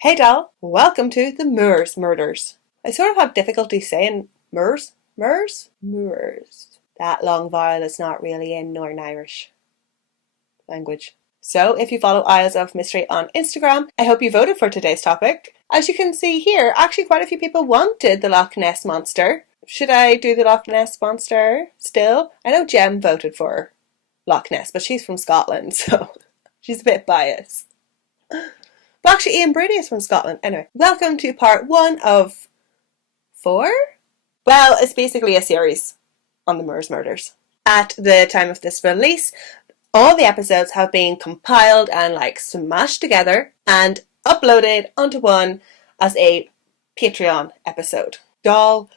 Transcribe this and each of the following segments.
Hey doll, welcome to the Moors Murders. I sort of have difficulty saying Moors? Moors? Moors. That long vowel is not really in Northern Irish language. So if you follow Isles of Mystery on Instagram, I hope you voted for today's topic. As you can see here, actually quite a few people wanted the Loch Ness Monster. Should I do the Loch Ness Monster still? I know Jem voted for Loch Ness, but she's from Scotland, so she's a bit biased. Well, actually, Ian Brady is from Scotland. Anyway, welcome to part 1 of 4? Well, it's basically a series on the Moors murders. At the time of this release, all the episodes have been compiled and smashed together and uploaded onto one as a Patreon episode. Doll,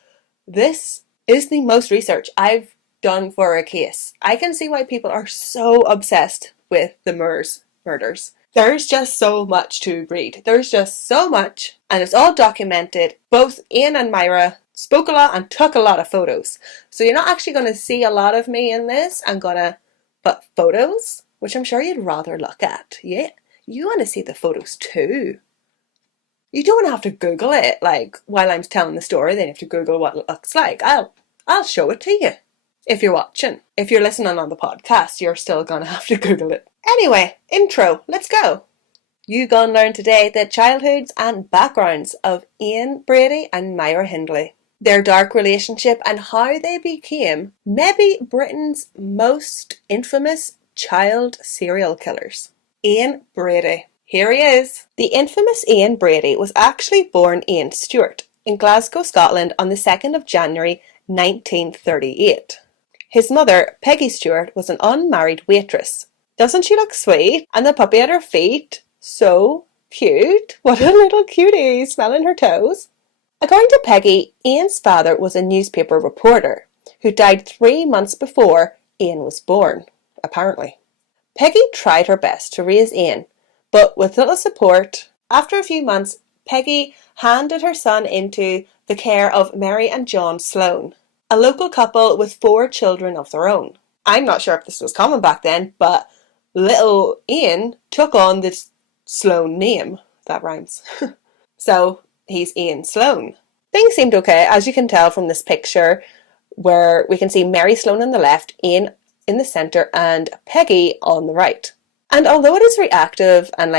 this is the most research I've done for a case. I can see why people are so obsessed with the Moors murders. There's just so much to read. There's just so much, and it's all documented. Both Ian and Myra spoke a lot and took a lot of photos. So you're not actually going to see a lot of me in this. I'm going to put photos, which I'm sure you'd rather look at. Yeah, you want to see the photos too. You don't have to Google it, while I'm telling the story, then you have to Google what it looks like. I'll show it to you. If you're watching. If you're listening on the podcast, you're still going to have to Google it. Anyway, intro, let's go. You gonna learn today the childhoods and backgrounds of Ian Brady and Myra Hindley, their dark relationship and how they became maybe Britain's most infamous child serial killers. Ian Brady. Here he is. The infamous Ian Brady was actually born Ian Stewart in Glasgow, Scotland on the 2nd of January 1938. His mother, Peggy Stewart, was an unmarried waitress. Doesn't she look sweet? And the puppy at her feet? So cute. What a little cutie, smelling her toes. According to Peggy, Ian's father was a newspaper reporter who died 3 months before Ian was born, apparently. Peggy tried her best to raise Ian, but with little support. After a few months, Peggy handed her son into the care of Mary and John Sloan, a local couple with 4 children of their own. I'm not sure if this was common back then, but little Ian took on this Sloan name. That rhymes. So he's Ian Sloan. Things seemed okay, as you can tell from this picture, where we can see Mary Sloan on the left, Ian in the centre, and Peggy on the right. And although it is reactive and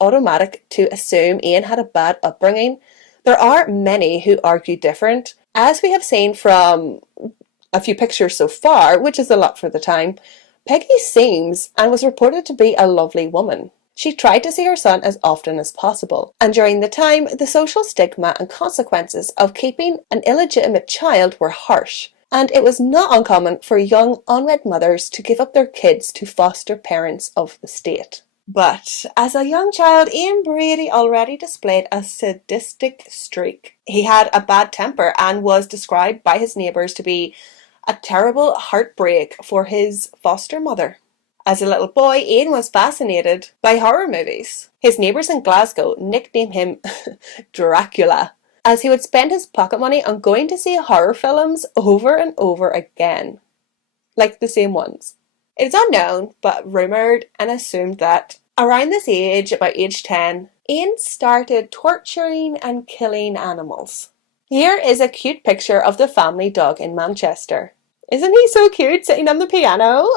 automatic to assume Ian had a bad upbringing, there are many who argue different. As we have seen from a few pictures so far, which is a lot for the time, Peggy seems and was reported to be a lovely woman. She tried to see her son as often as possible, and during the time, the social stigma and consequences of keeping an illegitimate child were harsh, and it was not uncommon for young unwed mothers to give up their kids to foster parents of the state. But as a young child, Ian Brady already displayed a sadistic streak. He had a bad temper and was described by his neighbours to be a terrible heartbreak for his foster mother. As a little boy, Ian was fascinated by horror movies. His neighbours in Glasgow nicknamed him Dracula, as he would spend his pocket money on going to see horror films over and over again. Like the same ones. It is unknown, but rumoured and assumed that around this age, about age 10, Ian started torturing and killing animals. Here is a cute picture of the family dog in Manchester. Isn't he so cute sitting on the piano?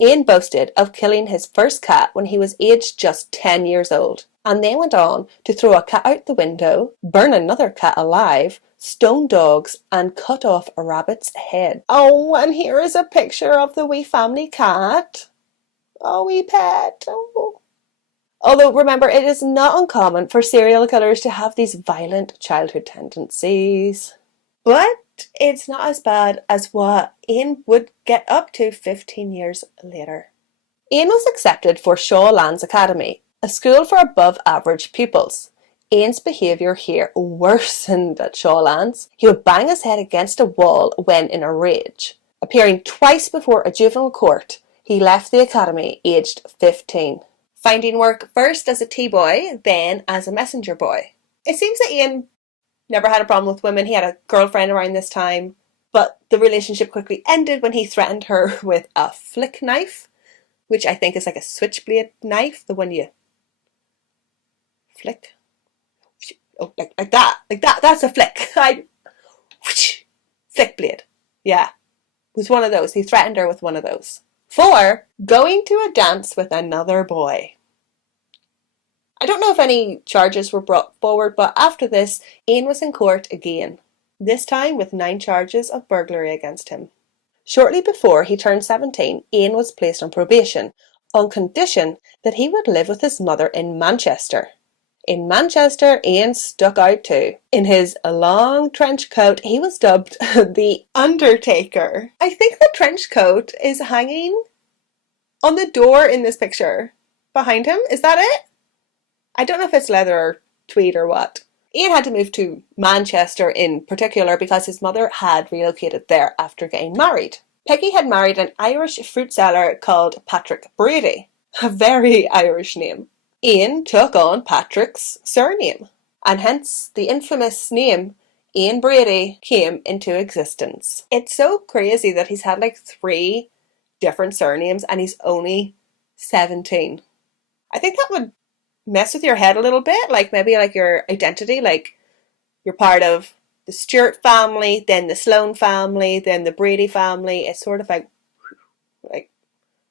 Ian boasted of killing his first cat when he was aged just 10 years old, and then went on to throw a cat out the window, burn another cat alive, stone dogs, and cut off a rabbit's head. Oh, and here is a picture of the wee family cat. Oh, wee pet. Oh. Although, remember, it is not uncommon for serial killers to have these violent childhood tendencies. But it's not as bad as what Ian would get up to 15 years later. Ian was accepted for Shaw Lands Academy, a school for above average pupils. Ian's behaviour here worsened at Shaw Lands. He would bang his head against a wall when in a rage. Appearing twice before a juvenile court, he left the academy aged 15. Finding work first as a tea boy, then as a messenger boy. It seems that Ian never had a problem with women. He had a girlfriend around this time, but the relationship quickly ended when he threatened her with a flick knife, which I think is like a switchblade knife, the one you Flick. Oh, like that. Like that. That's a flick. Flick blade. Yeah. It was one of those. He threatened her with one of those. 4. Going to a dance with another boy. I don't know if any charges were brought forward, but after this, Ian was in court again, this time with 9 charges of burglary against him. Shortly before he turned 17, Ian was placed on probation, on condition that he would live with his mother in Manchester. In Manchester, Ian stuck out too. In his long trench coat, he was dubbed the Undertaker. I think the trench coat is hanging on the door in this picture behind him. Is that it? I don't know if it's leather or tweed or what. Ian had to move to Manchester in particular because his mother had relocated there after getting married. Peggy had married an Irish fruit seller called Patrick Brady, a very Irish name. Ian took on Patrick's surname, and hence the infamous name Ian Brady came into existence. It's so crazy that he's had like 3 different surnames and he's only 17. I think that would mess with your head a little bit, like maybe like your identity, like you're part of the Stewart family, then the Sloane family, then the Brady family. It's sort of like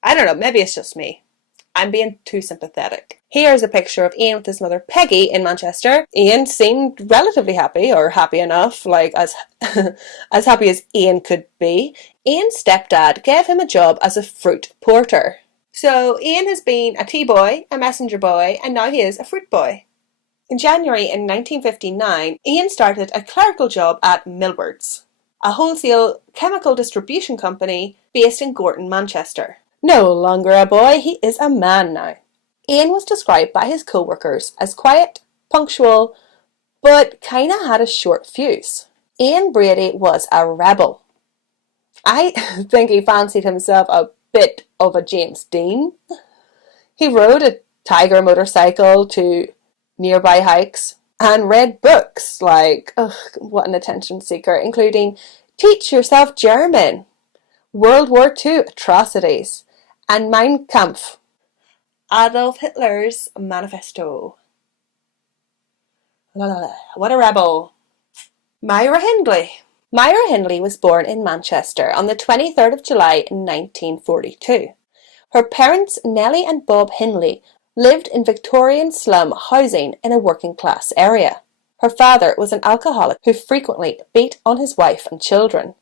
I don't know, maybe it's just me. I'm being too sympathetic. Here's a picture of Ian with his mother Peggy in Manchester. Ian seemed relatively happy, or happy enough, like as as happy as Ian could be. Ian's stepdad gave him a job as a fruit porter. So Ian has been a tea boy, a messenger boy, and now he is a fruit boy. In January in 1959, Ian started a clerical job at Millward's, a wholesale chemical distribution company based in Gorton, Manchester. No longer a boy, he is a man now. Ian was described by his co-workers as quiet, punctual, but kinda had a short fuse. Ian Brady was a rebel. I think he fancied himself a bit of a James Dean. He rode a Tiger motorcycle to nearby hikes and read books like, what an attention seeker, including Teach Yourself German, World War II Atrocities, and Mein Kampf, Adolf Hitler's Manifesto. What a rebel. Myra Hindley. Myra Hindley was born in Manchester on the 23rd of July 1942. Her parents, Nellie and Bob Hindley, lived in Victorian slum housing in a working class area. Her father was an alcoholic who frequently beat on his wife and children.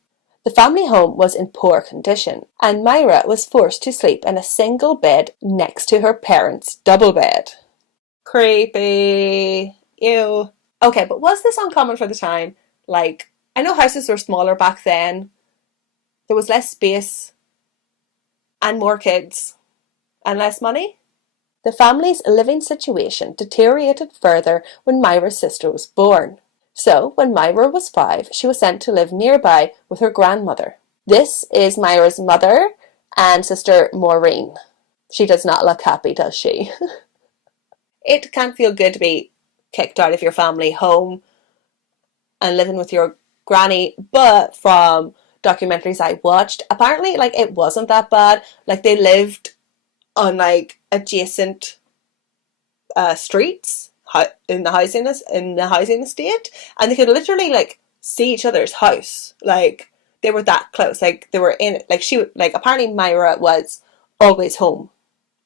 The family home was in poor condition, and Myra was forced to sleep in a single bed next to her parents' double bed. Creepy. Ew. Okay, but was this uncommon for the time? Like, I know houses were smaller back then. There was less space and more kids and less money. The family's living situation deteriorated further when Myra's sister was born. So, when Myra was 5, she was sent to live nearby with her grandmother. This is Myra's mother and sister Maureen. She does not look happy, does she? It can't feel good to be kicked out of your family home and living with your granny, but from documentaries I watched, apparently like it wasn't that bad. Like they lived on like adjacent streets in the housing estate, and they could literally like see each other's house. Like they were that close. Like they were in like apparently Myra was always home.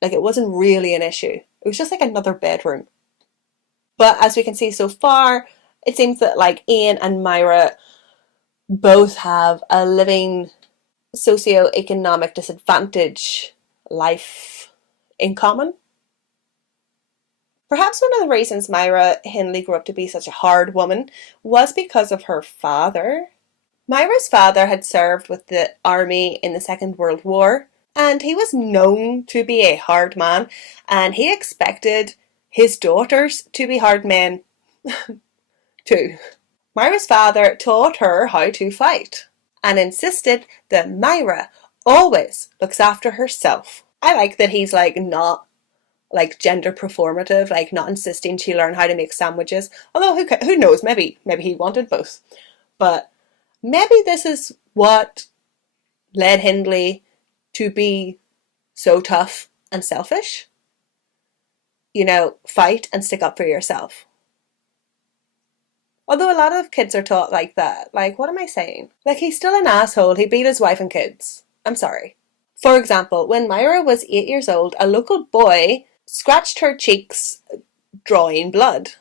Like it wasn't really an issue. It was just like another bedroom. But as we can see so far, it seems that like Ian and Myra both have a living socio-economic disadvantage life in common. Perhaps one of the reasons Myra Hindley grew up to be such a hard woman was because of her father. Myra's father had served with the army in the Second World War, and he was known to be a hard man, and he expected his daughters to be hard men too. Myra's father taught her how to fight and insisted that Myra always looks after herself. I like that he's like not like gender performative, like not insisting she learn how to make sandwiches. Although who knows, maybe he wanted both. But maybe this is what led Hindley to be so tough and selfish. fight and stick up for yourself. Although a lot of kids are taught like that. Like, what am I saying? Like, he's still an asshole. He beat his wife and kids. I'm sorry. For example, when Myra was 8 years old, a local boy scratched her cheeks, drawing blood.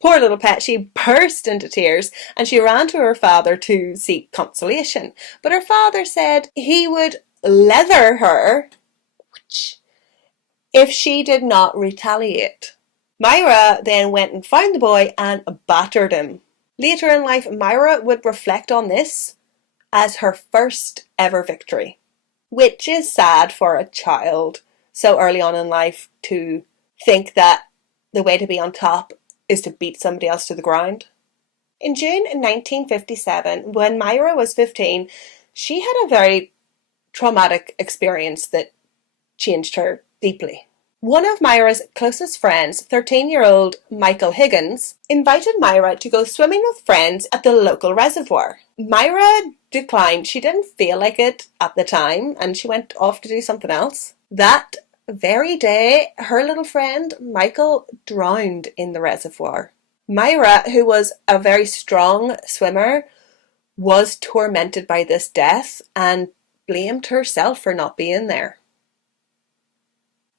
Poor little pet, she burst into tears and she ran to her father to seek consolation. But her father said he would leather her if she did not retaliate. Myra then went and found the boy and battered him. Later in life, Myra would reflect on this as her first ever victory, which is sad for a child so early on in life to think that the way to be on top is to beat somebody else to the ground. In June 1957, when Myra was 15, she had a very traumatic experience that changed her deeply. One of Myra's closest friends, 13-year-old Michael Higgins, invited Myra to go swimming with friends at the local reservoir. Myra declined. She didn't feel like it at the time, and she went off to do something else. That very day, her little friend Michael drowned in the reservoir. Myra, who was a very strong swimmer, was tormented by this death and blamed herself for not being there.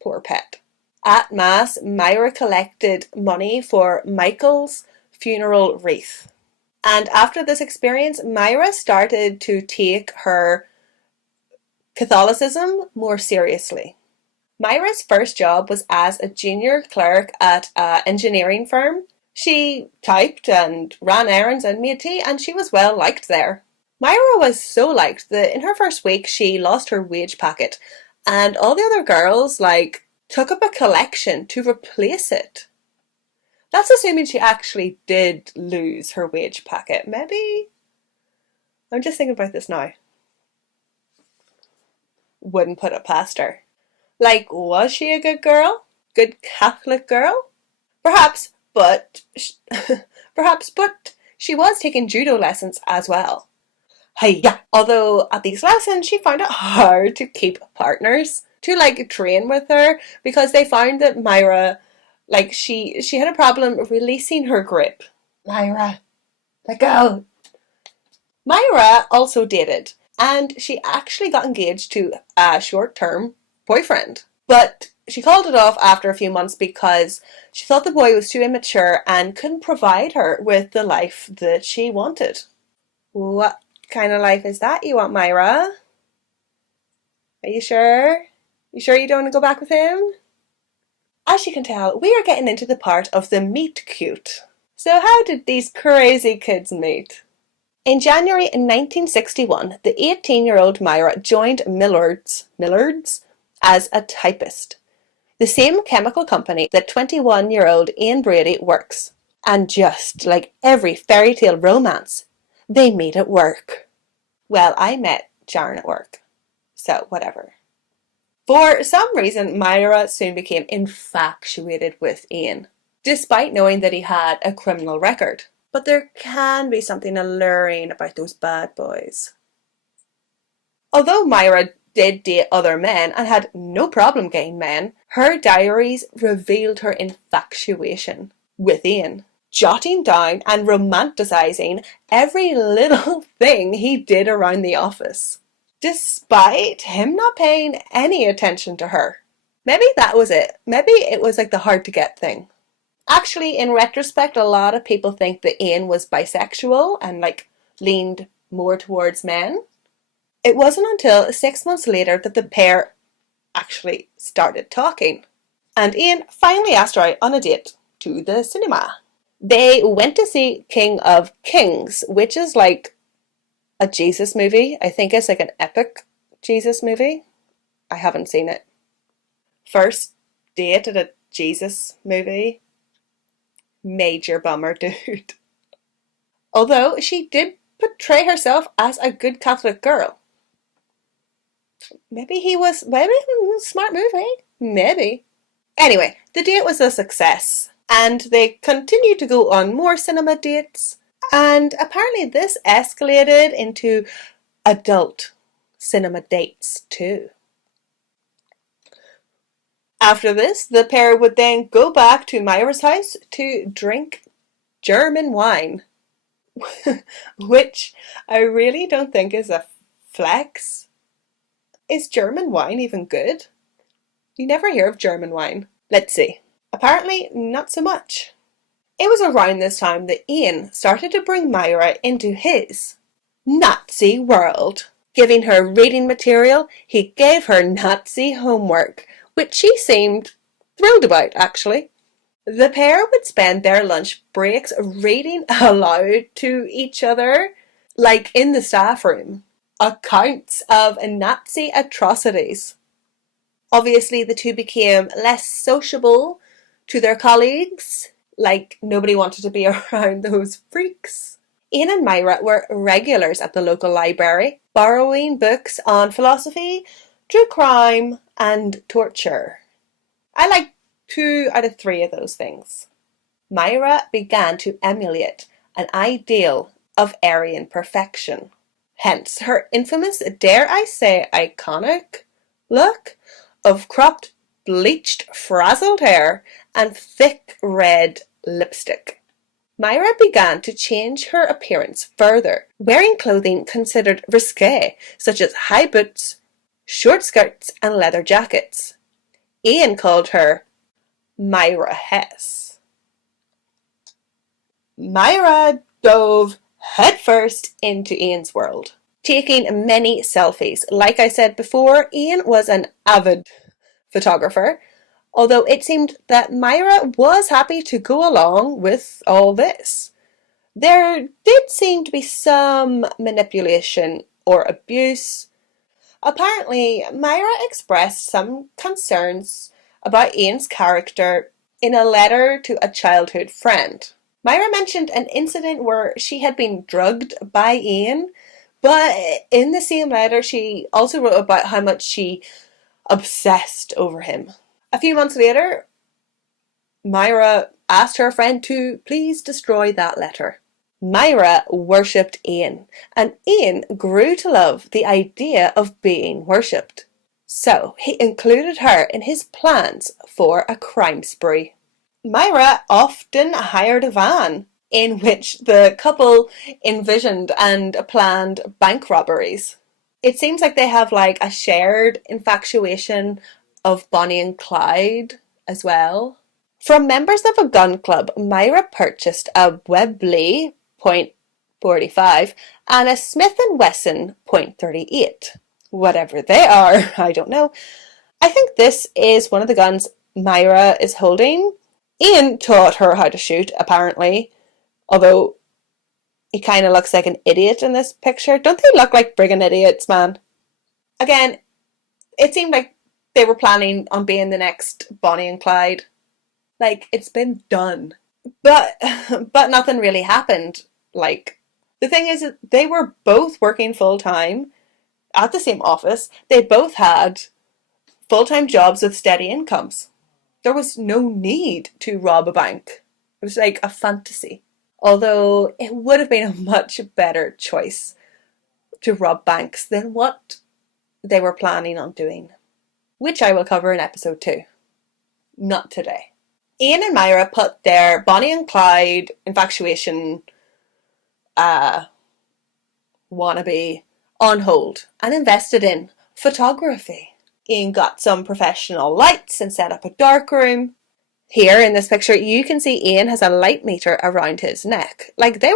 Poor pet. At Mass, Myra collected money for Michael's funeral wreath. And after this experience, Myra started to take her Catholicism more seriously. Myra's first job was as a junior clerk at an engineering firm. She typed and ran errands and made tea, and she was well liked there. Myra was so liked that in her first week she lost her wage packet, and all the other girls took up a collection to replace it. That's assuming she actually did lose her wage packet. Maybe? I'm just thinking about this now. Wouldn't put it past her. Was she a good girl? Good Catholic girl? Perhaps, but she was taking judo lessons as well. Hiya! Although at these lessons she found it hard to keep partners to train with her because they found that Myra, she had a problem releasing her grip. Myra, let go. Myra also dated, and she actually got engaged to a short-term boyfriend. But she called it off after a few months because she thought the boy was too immature and couldn't provide her with the life that she wanted. What kind of life is that you want, Myra? Are you sure? You sure you don't want to go back with him? As you can tell, we are getting into the part of the meet cute. So how did these crazy kids meet? In January 1961, the 18-year-old Myra joined Millard's as a typist, the same chemical company that 21-year-old Ian Brady works. And just like every fairy tale romance, they meet at work. Well, I met Sharon at work, so whatever. For some reason, Myra soon became infatuated with Ian, despite knowing that he had a criminal record. But there can be something alluring about those bad boys. Although Myra did date other men and had no problem getting men, her diaries revealed her infatuation with Ian, jotting down and romanticizing every little thing he did around the office, despite him not paying any attention to her. Maybe that was it. Maybe it was the hard to get thing. Actually, in retrospect, a lot of people think that Ian was bisexual and leaned more towards men. It wasn't until 6 months later that the pair actually started talking. And Ian finally asked her out on a date to the cinema. They went to see King of Kings, which is a Jesus movie. I think it's an epic Jesus movie. I haven't seen it. First date at a Jesus movie. Major bummer, dude. Although she did portray herself as a good Catholic girl. Maybe it was a smart movie. Maybe. Anyway, the date was a success, and they continued to go on more cinema dates, and apparently this escalated into adult cinema dates too. After this, the pair would then go back to Myra's house to drink German wine, which I really don't think is a flex. Is German wine even good? You never hear of German wine. Let's see. Apparently, not so much. It was around this time that Ian started to bring Myra into his Nazi world. Giving her reading material, he gave her Nazi homework, which she seemed thrilled about, actually. The pair would spend their lunch breaks reading aloud to each other, like in the staff room, accounts of Nazi atrocities. Obviously, the two became less sociable to their colleagues, like nobody wanted to be around those freaks. Ian and Myra were regulars at the local library, borrowing books on philosophy, true crime, and torture. I like 2 out of 3 of those things. Myra began to emulate an ideal of Aryan perfection. Hence her infamous, dare I say iconic, look of cropped, bleached, frazzled hair and thick red lipstick. Myra began to change her appearance further, wearing clothing considered risque, such as high boots, short skirts, and leather jackets. Ian called her Myra Hess. Myra dove headfirst into Ian's world, taking many selfies. Like I said before, Ian was an avid photographer, although it seemed that Myra was happy to go along with all this. There did seem to be some manipulation or abuse. Apparently, Myra expressed some concerns about Ian's character in a letter to a childhood friend. Myra mentioned an incident where she had been drugged by Ian, but in the same letter she also wrote about how much she obsessed over him. A few months later, Myra asked her friend to please destroy that letter. Myra worshipped Ian, and Ian grew to love the idea of being worshipped. So he included her in his plans for a crime spree. Myra often hired a van in which the couple envisioned and planned bank robberies. It seems like they have like a shared infatuation of Bonnie and Clyde as well. From members of a gun club, Myra purchased a Webley .45 and a Smith & Wesson .38. Whatever they are, I don't know. I think this is one of the guns Myra is holding. Ian taught her how to shoot, apparently, although he kind of looks like an idiot in this picture. Don't they look like friggin' idiots, man? Again, it seemed like they were planning on being the next Bonnie and Clyde. Like, it's been done. But nothing really happened. Like, the thing is, they were both working full-time at the same office. They both had full-time jobs with steady incomes. There was no need to rob a bank. It was like a fantasy. Although it would have been a much better choice to rob banks than what they were planning on doing, which I will cover in episode 2. Not today. Ian and Myra put their Bonnie and Clyde infatuation wannabe on hold and invested in photography. Ian got some professional lights and set up a darkroom. Here in this picture you can see Ian has a light meter around his neck. Like they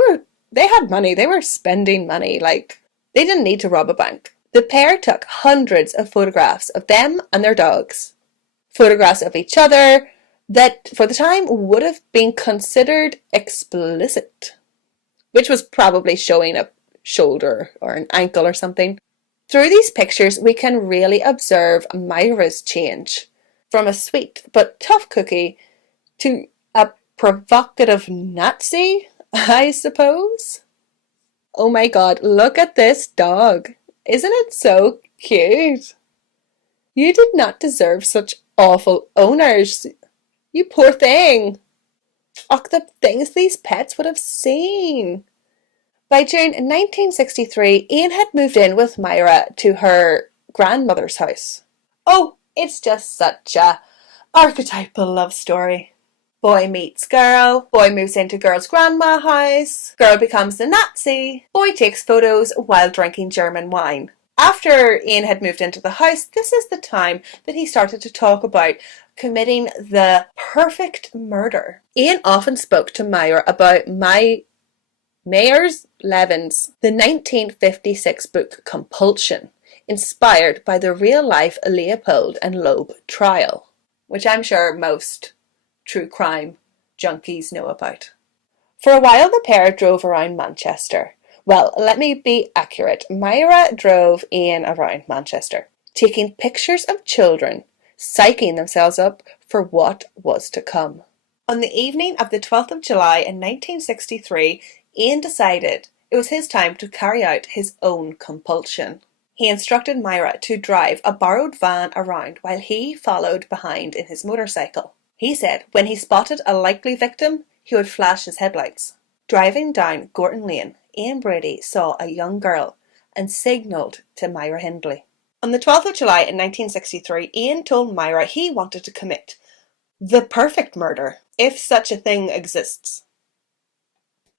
had money, they were spending money, like they didn't need to rob a bank. The pair took hundreds of photographs of them and their dogs. Photographs of each other that for the time would have been considered explicit, which was probably showing a shoulder or an ankle or something. Through these pictures we can really observe Myra's change from a sweet but tough cookie to a provocative Nazi, I suppose. Oh my god, look at this dog. Isn't it so cute? You did not deserve such awful owners. You poor thing. Och, the things these pets would have seen. By June 1963, Ian had moved in with Myra to her grandmother's house. Oh, it's just such a Archetypal love story. Boy meets girl, boy moves into girl's grandma's house, girl becomes the Nazi, boy takes photos while drinking German wine. After Ian had moved into the house, this is the time that he started to talk about committing the perfect murder. Ian often spoke to Myra about Myers Levin's the 1956 book Compulsion, inspired by the real-life Leopold and Loeb trial, which I'm sure most true crime junkies know about. For a while the pair drove around Manchester. Well, let me be accurate. Myra drove Ian around Manchester, taking pictures of children, psyching themselves up for what was to come. On the evening of the 12th of July in 1963, Ian decided it was his time to carry out his own compulsion. He instructed Myra to drive a borrowed van around while he followed behind in his motorcycle. He said when he spotted a likely victim, he would flash his headlights. Driving down Gorton Lane, Ian Brady saw a young girl and signalled to Myra Hindley. On the 12th of July in 1963, Ian told Myra he wanted to commit the perfect murder, if such a thing exists.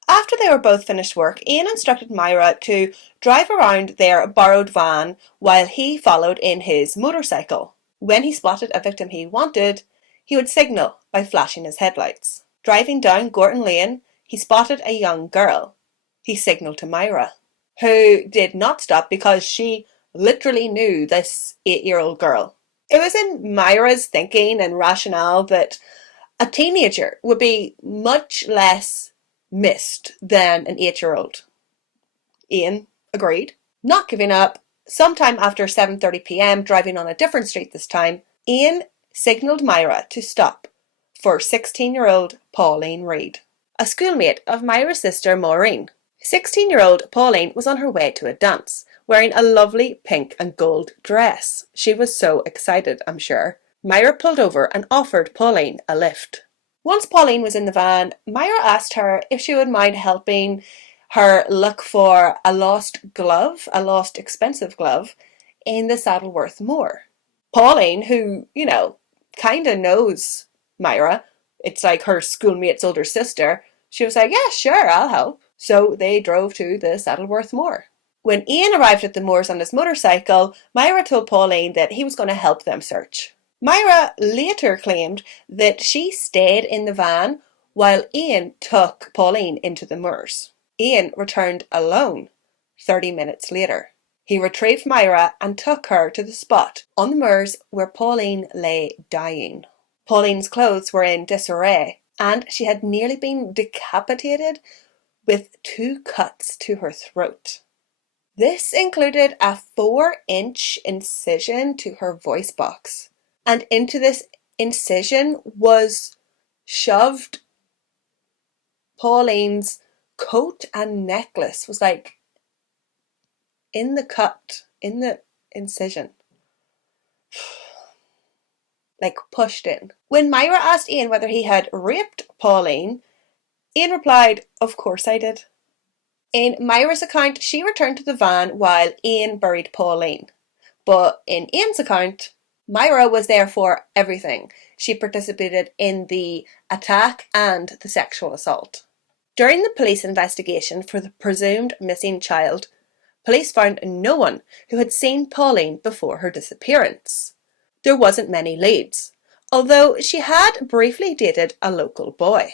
After they were both finished work, Ian instructed Myra to drive around their borrowed van while he followed in his motorcycle. When he spotted a victim he wanted, he would signal by flashing his headlights. Driving down Gorton Lane, he spotted a young girl. He signalled to Myra, who did not stop because she literally knew this 8-year-old girl. It was in Myra's thinking and rationale that a teenager would be much less missed than an 8-year-old. Ian agreed. Not giving up, sometime after 7:30 p.m, driving on a different street this time, Ian signalled Myra to stop for 16-year-old Pauline Reed, a schoolmate of Myra's sister Maureen. 16-year-old Pauline was on her way to a dance, wearing a lovely pink and gold dress. She was so excited, I'm sure. Myra pulled over and offered Pauline a lift. Once Pauline was in the van, Myra asked her if she would mind helping her look for a lost expensive glove, in the Saddleworth Moor. Pauline, who, kinda knows Myra, it's like her schoolmate's older sister, she was like, yeah, sure, I'll help. So they drove to the Saddleworth Moor. When Ian arrived at the moors on his motorcycle, Myra told Pauline that he was going to help them search. Myra later claimed that she stayed in the van while Ian took Pauline into the moors. Ian returned alone 30 minutes later. He retrieved Myra and took her to the spot on the moors where Pauline lay dying. Pauline's clothes were in disarray, and she had nearly been decapitated with 2 cuts to her throat. This included a 4-inch incision to her voice box. And into this incision was shoved Pauline's coat and necklace, was like in the cut, in the incision. Like pushed in. When Myra asked Ian whether he had raped Pauline, Ian replied, of course I did. In Myra's account, she returned to the van while Ian buried Pauline. But in Ian's account, Myra was there for everything. She participated in the attack and the sexual assault. During the police investigation for the presumed missing child, police found no one who had seen Pauline before her disappearance. There wasn't many leads, although she had briefly dated a local boy,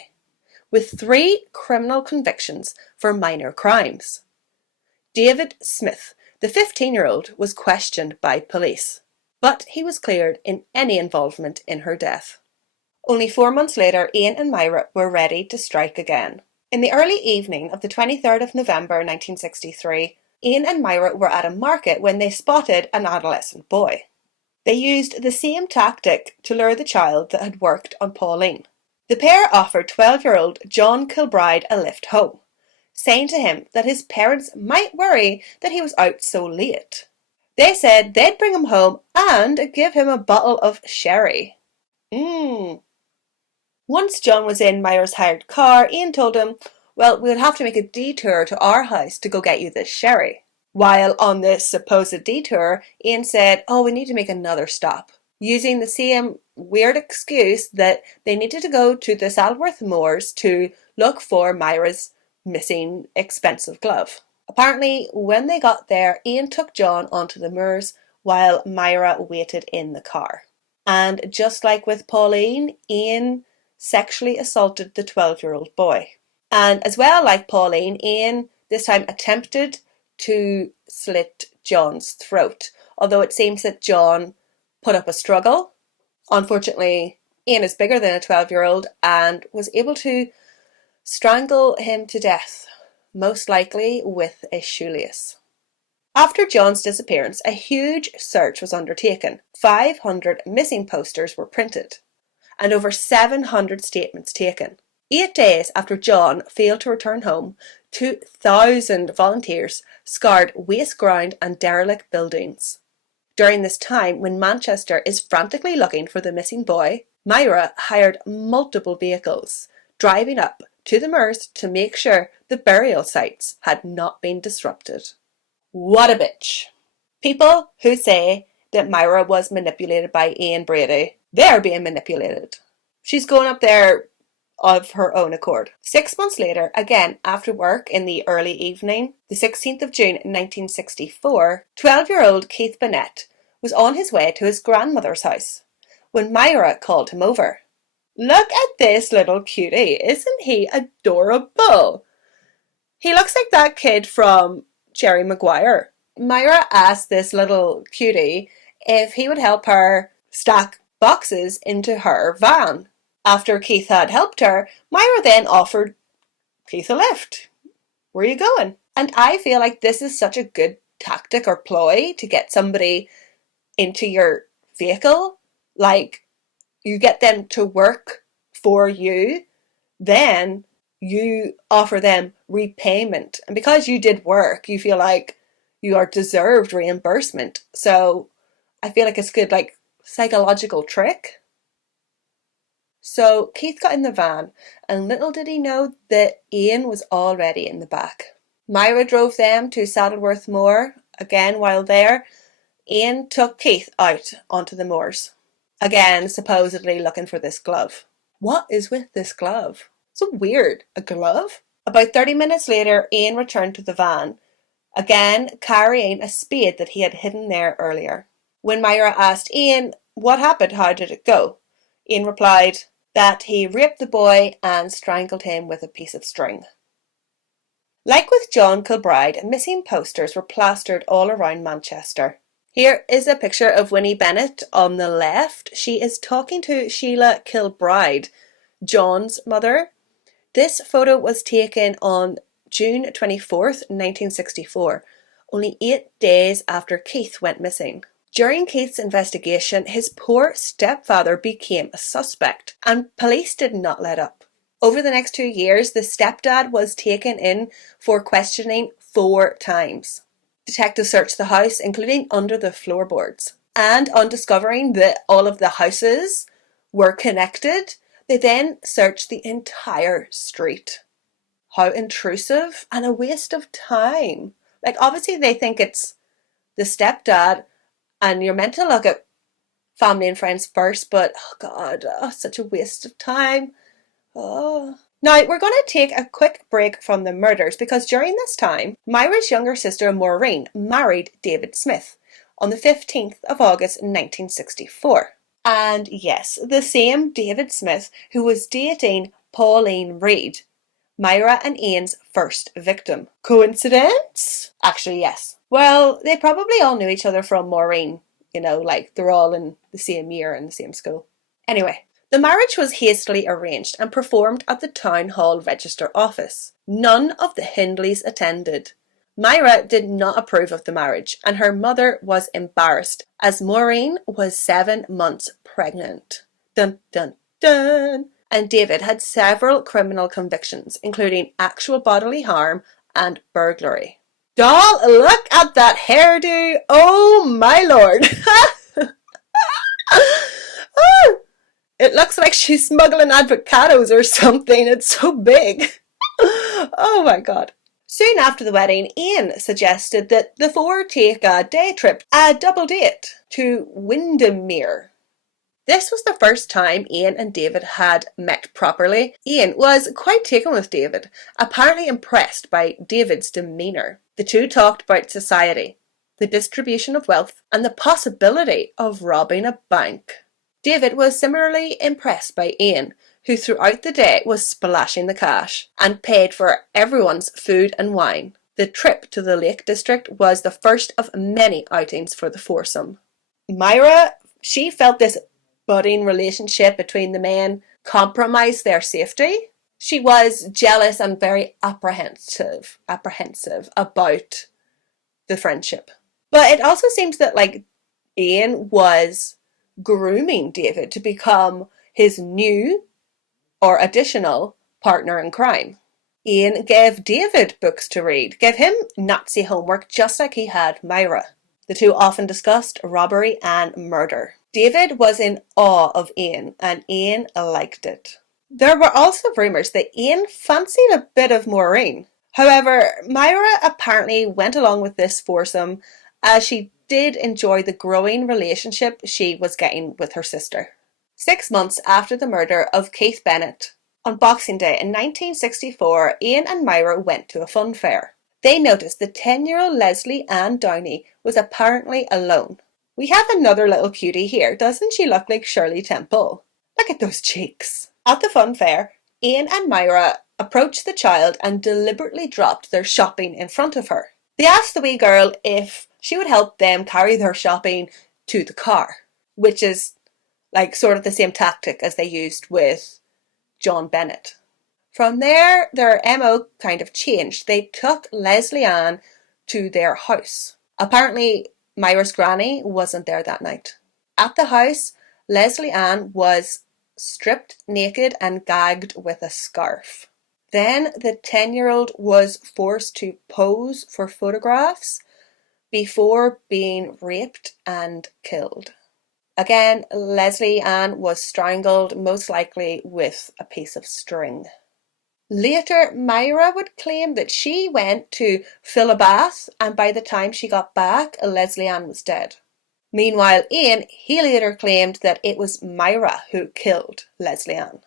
with 3 criminal convictions for minor crimes. David Smith, the 15-year-old, was questioned by police, but he was cleared in any involvement in her death. Only 4 months later, Ian and Myra were ready to strike again. In the early evening of the 23rd of November 1963, Ian and Myra were at a market when they spotted an adolescent boy. They used the same tactic to lure the child that had worked on Pauline. The pair offered 12-year-old John Kilbride a lift home, saying to him that his parents might worry that he was out so late. They said they'd bring him home and give him a bottle of sherry. Once John was in Myra's hired car, Ian told him, well, we'll have to make a detour to our house to go get you this sherry. While on this supposed detour, Ian said, oh, we need to make another stop. using the same weird excuse that they needed to go to the Saddleworth Moors to look for Myra's missing expensive glove. Apparently, when they got there, Ian took John onto the moors while Myra waited in the car. And just like with Pauline, Ian sexually assaulted the 12-year-old boy. And as well, like Pauline, Ian this time attempted to slit John's throat, although it seems that John put up a struggle. Unfortunately, Ian is bigger than a 12-year-old and was able to strangle him to death, most likely with a shoelace. After John's disappearance, a huge search was undertaken. 500 missing posters were printed and over 700 statements taken. 8 days after John failed to return home, 2,000 volunteers scoured waste ground and derelict buildings. During this time, when Manchester is frantically looking for the missing boy, Myra hired multiple vehicles, driving up to the moors to make sure the burial sites had not been disrupted. What a bitch. People who say that Myra was manipulated by Ian Brady, they're being manipulated. She's going up there of her own accord. 6 months later, again after work in the early evening, the 16th of June 1964, 12-year-old Keith Bennett was on his way to his grandmother's house when Myra called him over. Look at this little cutie, isn't he adorable? He looks like that kid from Jerry Maguire. Myra asked this little cutie if he would help her stack boxes into her van. After Keith had helped her, Myra then offered Keith a lift. Where are you going? And I feel like this is such a good tactic or ploy to get somebody into your vehicle. Like, you get them to work for you, then you offer them repayment. And because you did work, you feel like you are deserved reimbursement. So I feel like it's a good, like, psychological trick. So Keith got in the van, and little did he know that Ian was already in the back. Myra drove them to Saddleworth Moor. Again, while there, Ian took Keith out onto the moors. Again, supposedly looking for this glove. What is with this glove? So weird. A glove? About 30 minutes later, Ian returned to the van, again carrying a spade that he had hidden there earlier. When Myra asked Ian what happened, how did it go, Ian replied that he raped the boy and strangled him with a piece of string. Like with John Kilbride, missing posters were plastered all around Manchester. Here is a picture of Winnie Bennett on the left. She is talking to Sheila Kilbride, John's mother. This photo was taken on June 24th, 1964, only 8 days after Keith went missing. During Keith's investigation, his poor stepfather became a suspect, and police did not let up. Over the next 2 years, the stepdad was taken in for questioning 4 times. Detectives searched the house, including under the floorboards. And on discovering that all of the houses were connected, they then searched the entire street. How intrusive and a waste of time. Like, obviously they think it's the stepdad and you're meant to look at family and friends first, but oh God, such a waste of time. Oh. Now, we're going to take a quick break from the murders because during this time, Myra's younger sister Maureen married David Smith on the 15th of August 1964. And yes, the same David Smith who was dating Pauline Reed, Myra and Ian's first victim. Coincidence? Actually, yes. Well, they probably all knew each other from Maureen. You know, like they're all in the same year in the same school. Anyway. The marriage was hastily arranged and performed at the Town Hall Register Office. None of the Hindleys attended. Myra did not approve of the marriage, and her mother was embarrassed as Maureen was 7 months pregnant. Dun dun dun! And David had several criminal convictions, including actual bodily harm and burglary. Doll, look at that hairdo! Oh my lord! It looks like she's smuggling avocados or something. It's so big. Oh my God. Soon after the wedding, Ian suggested that the four take a day trip, a double date, to Windermere. This was the first time Ian and David had met properly. Ian was quite taken with David, apparently impressed by David's demeanour. The two talked about society, the distribution of wealth, and the possibility of robbing a bank. David was similarly impressed by Ian, who throughout the day was splashing the cash and paid for everyone's food and wine. The trip to the Lake District was the first of many outings for the foursome. Myra, she felt this budding relationship between the men compromised their safety. She was jealous and very apprehensive about the friendship. But it also seems that Ian was grooming David to become his new or additional partner in crime. Ian gave David books to read, gave him Nazi homework just like he had Myra. The two often discussed robbery and murder. David was in awe of Ian, and Ian liked it. There were also rumours that Ian fancied a bit of Maureen. However, Myra apparently went along with this foursome as she did enjoy the growing relationship she was getting with her sister. 6 months after the murder of Keith Bennett, on Boxing Day in 1964, Ian and Myra went to a fun fair. They noticed the 10-year-old Leslie Ann Downey was apparently alone. We have another little cutie here. Doesn't she look like Shirley Temple? Look at those cheeks. At the fun fair, Ian and Myra approached the child and deliberately dropped their shopping in front of her. They asked the wee girl if she would help them carry their shopping to the car, which is sort of the same tactic as they used with John Bennett. From there, their MO kind of changed. They took Leslie Ann to their house. Apparently, Myra's granny wasn't there that night. At the house, Leslie Ann was stripped naked and gagged with a scarf. Then the 10-year-old was forced to pose for photographs before being raped and killed. Again, Leslie Ann was strangled, most likely with a piece of string. Later, Myra would claim that she went to fill a bath, and by the time she got back, Leslie Ann was dead. Meanwhile, Ian, he later claimed that it was Myra who killed Leslie Ann.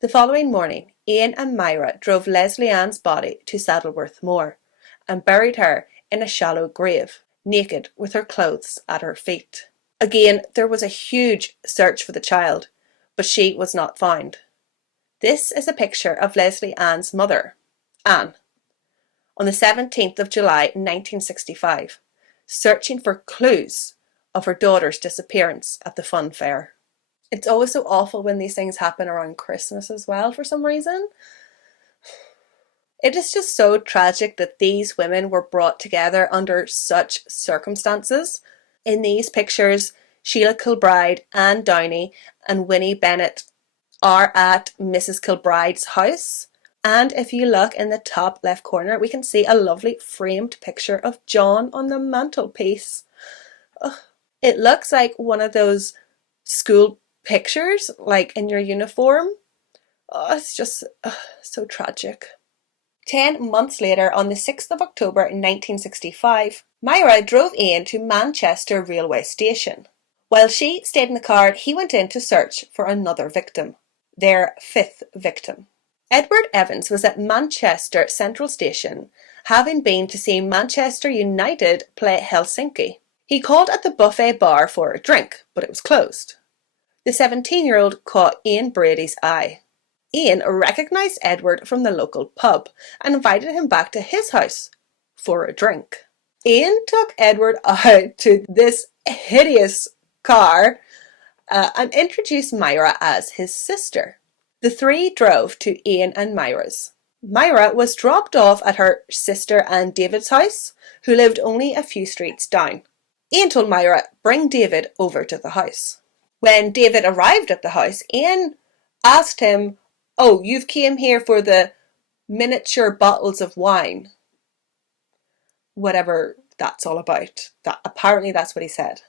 The following morning, Ian and Myra drove Leslie Ann's body to Saddleworth Moor and buried her in a shallow grave, naked with her clothes at her feet. Again, there was a huge search for the child, but she was not found. This is a picture of Leslie Ann's mother, Anne, on the 17th of July 1965, searching for clues of her daughter's disappearance at the fun fair. It's always so awful when these things happen around Christmas as well for some reason. It is just so tragic that these women were brought together under such circumstances. In these pictures, Sheila Kilbride, Anne Downey and Winnie Bennett are at Mrs. Kilbride's house. And if you look in the top left corner, we can see a lovely framed picture of John on the mantelpiece. It looks like one of those school pictures, like in your uniform. It's just so tragic. 10 months later, on the 6th of October 1965, Myra drove Ian to Manchester railway station. While she stayed in the car, he went in to search for another victim, their fifth victim. Edward Evans was at Manchester Central Station, having been to see Manchester United play Helsinki. He called at the buffet bar for a drink, but it was closed. The 17-year-old caught Ian Brady's eye. Ian recognised Edward from the local pub and invited him back to his house for a drink. Ian took Edward out to this hideous car and introduced Myra as his sister. The three drove to Ian and Myra's. Myra was dropped off at her sister and David's house, who lived only a few streets down. Ian told Myra, bring David over to the house. When David arrived at the house, Ian asked him, oh, you've came here for the miniature bottles of wine. Whatever that's all about. Apparently that's what he said.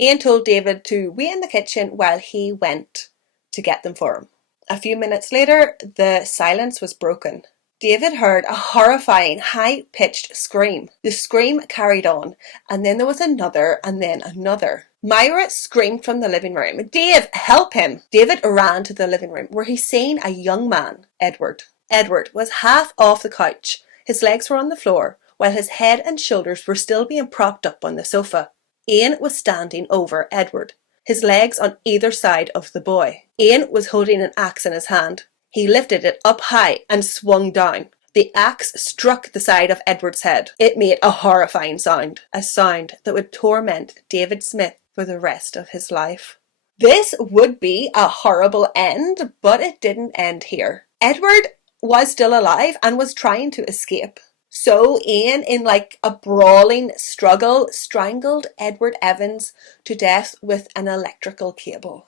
Ian told David to wait in the kitchen while he went to get them for him. A few minutes later, the silence was broken. David heard a horrifying, high-pitched scream. The scream carried on, and then there was another, and then another. Myra screamed from the living room, "Dave, help him!" David ran to the living room, where he seen a young man, Edward. Edward was half off the couch. His legs were on the floor, while his head and shoulders were still being propped up on the sofa. Ian was standing over Edward, his legs on either side of the boy. Ian was holding an axe in his hand. He lifted it up high and swung down. The axe struck the side of Edward's head. It made a horrifying sound, a sound that would torment David Smith for the rest of his life. This would be a horrible end, but it didn't end here. Edward was still alive and was trying to escape. So Ian, in like a brawling struggle, strangled Edward Evans to death with an electrical cable.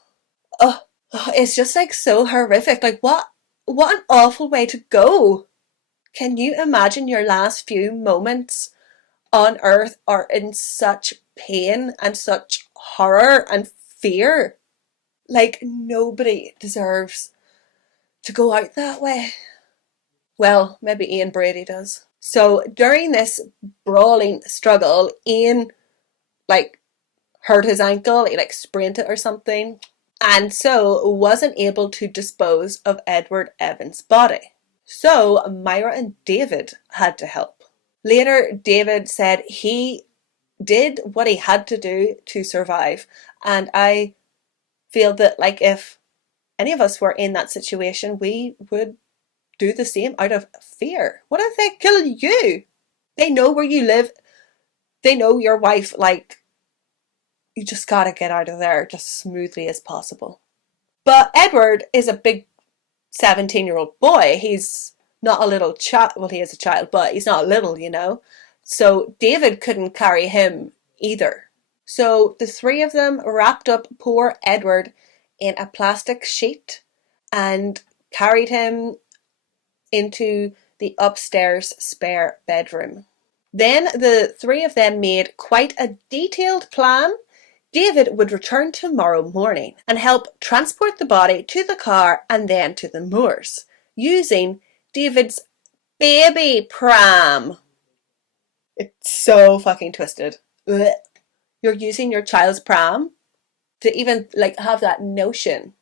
It's just like so horrific. Like what an awful way to go. Can you imagine your last few moments on earth are in such pain and such horror and fear? Like nobody deserves to go out that way. Well, maybe Ian Brady does. So during this brawling struggle, Ian hurt his ankle, he sprained it or something, and so wasn't able to dispose of Edward Evans' body. So Myra and David had to help. Later, David said he did what he had to do to survive, and I feel that if any of us were in that situation, we would do the same out of fear. What if they kill you? They know where you live. They know your wife. You just gotta get out of there just smoothly as possible. But Edward is a big 17-year-old boy. He's not a little child. Well, he is a child, but he's not little, So David couldn't carry him either. So the three of them wrapped up poor Edward in a plastic sheet and carried him into the upstairs spare bedroom. Then the three of them made quite a detailed plan. David would return tomorrow morning and help transport the body to the car and then to the moors, using David's baby pram. It's so fucking twisted. Ugh. You're using your child's pram to even have that notion.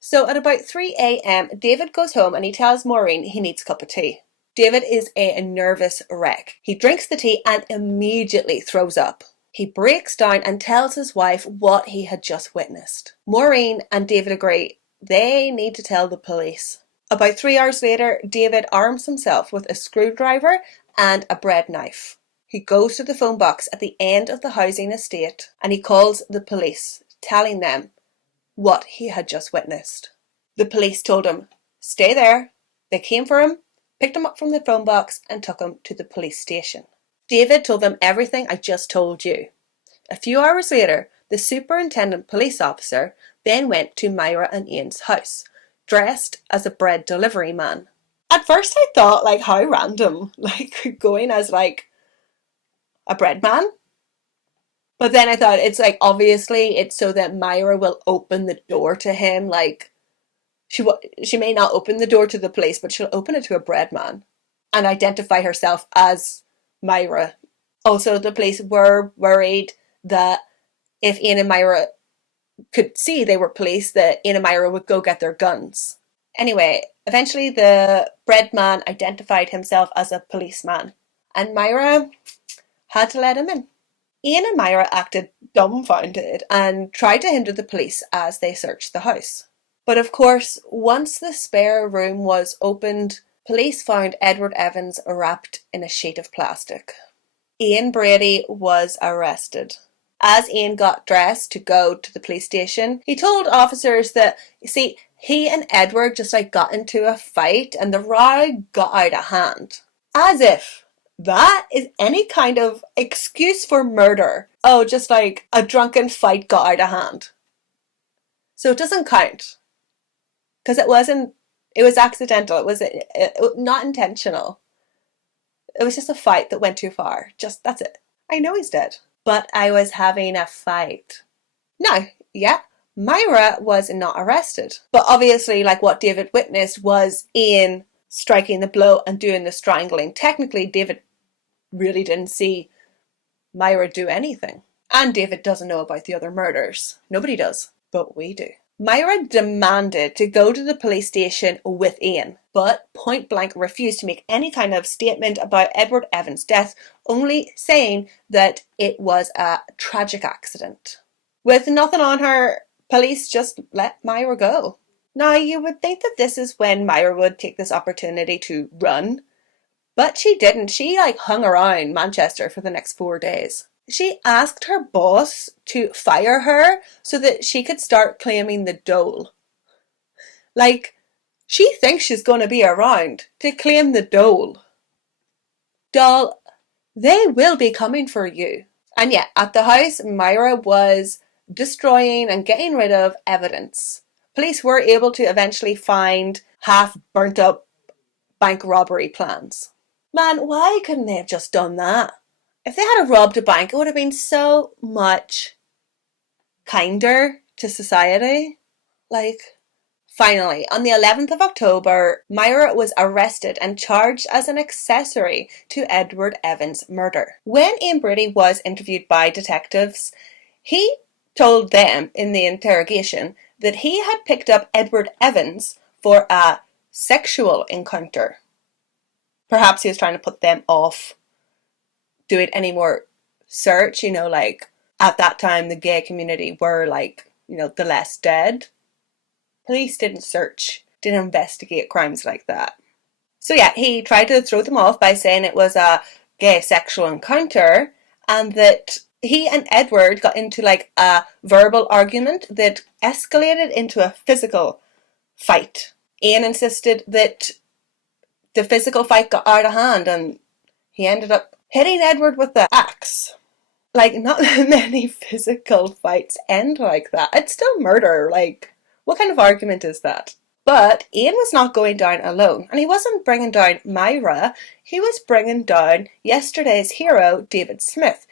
So at about 3 a.m, David goes home and he tells Maureen he needs a cup of tea. David is a nervous wreck. He drinks the tea and immediately throws up. He breaks down and tells his wife what he had just witnessed. Maureen and David agree they need to tell the police. About 3 hours later, David arms himself with a screwdriver and a bread knife. He goes to the phone box at the end of the housing estate and he calls the police, telling them what he had just witnessed. The police told him, stay there. They came for him, picked him up from the phone box and took him to the police station. David told them everything I just told you. A few hours later, the superintendent police officer then went to Myra and Ian's house, dressed as a bread delivery man. At first I thought, how random, going as a bread man. But then I thought it's obviously it's so that Myra will open the door to him. She may not open the door to the police, but she'll open it to a bread man and identify herself as Myra. Also, the police were worried that if Ian and Myra could see they were police, that Ian and Myra would go get their guns. Anyway, eventually the bread man identified himself as a policeman, and Myra had to let him in. Ian and Myra acted dumbfounded and tried to hinder the police as they searched the house. But of course, once the spare room was opened, police found Edward Evans wrapped in a sheet of plastic. Ian Brady was arrested. As Ian got dressed to go to the police station, he told officers that, he and Edward just got into a fight and the row got out of hand. As if that is any kind of excuse for murder. Oh, just a drunken fight got out of hand. So it doesn't count. Because it was accidental. It was not intentional. It was just a fight that went too far. That's it. I know he's dead. But I was having a fight. Now, yeah, Myra was not arrested. But obviously, what David witnessed was Ian striking the blow and doing the strangling. Technically, David really didn't see Myra do anything. And David doesn't know about the other murders. Nobody does, but we do. Myra demanded to go to the police station with Ian, but point blank refused to make any kind of statement about Edward Evans' death, only saying that it was a tragic accident. With nothing on her, police just let Myra go. Now, you would think that this is when Myra would take this opportunity to run, but she didn't. She hung around Manchester for the next 4 days. She asked her boss to fire her so that she could start claiming the dole. She thinks she's going to be around to claim the dole. Doll, they will be coming for you. And yeah, at the house, Myra was destroying and getting rid of evidence. Police were able to eventually find half burnt up bank robbery plans. Man, why couldn't they have just done that? If they had robbed a bank, it would have been so much kinder to society. Finally, on the 11th of October, Myra was arrested and charged as an accessory to Edward Evans' murder. When Ian Brady was interviewed by detectives, he told them in the interrogation that he had picked up Edward Evans for a sexual encounter. Perhaps he was trying to put them off doing any more search, at that time the gay community were the less dead. Police didn't search, didn't investigate crimes like that. So yeah, he tried to throw them off by saying it was a gay sexual encounter and that he and Edward got into a verbal argument that escalated into a physical fight. Ian insisted that the physical fight got out of hand and he ended up hitting Edward with the axe. Not many physical fights end like that. It's still murder. What kind of argument is that? But Ian was not going down alone, and he wasn't bringing down Myra. He was bringing down yesterday's hero, David Smith.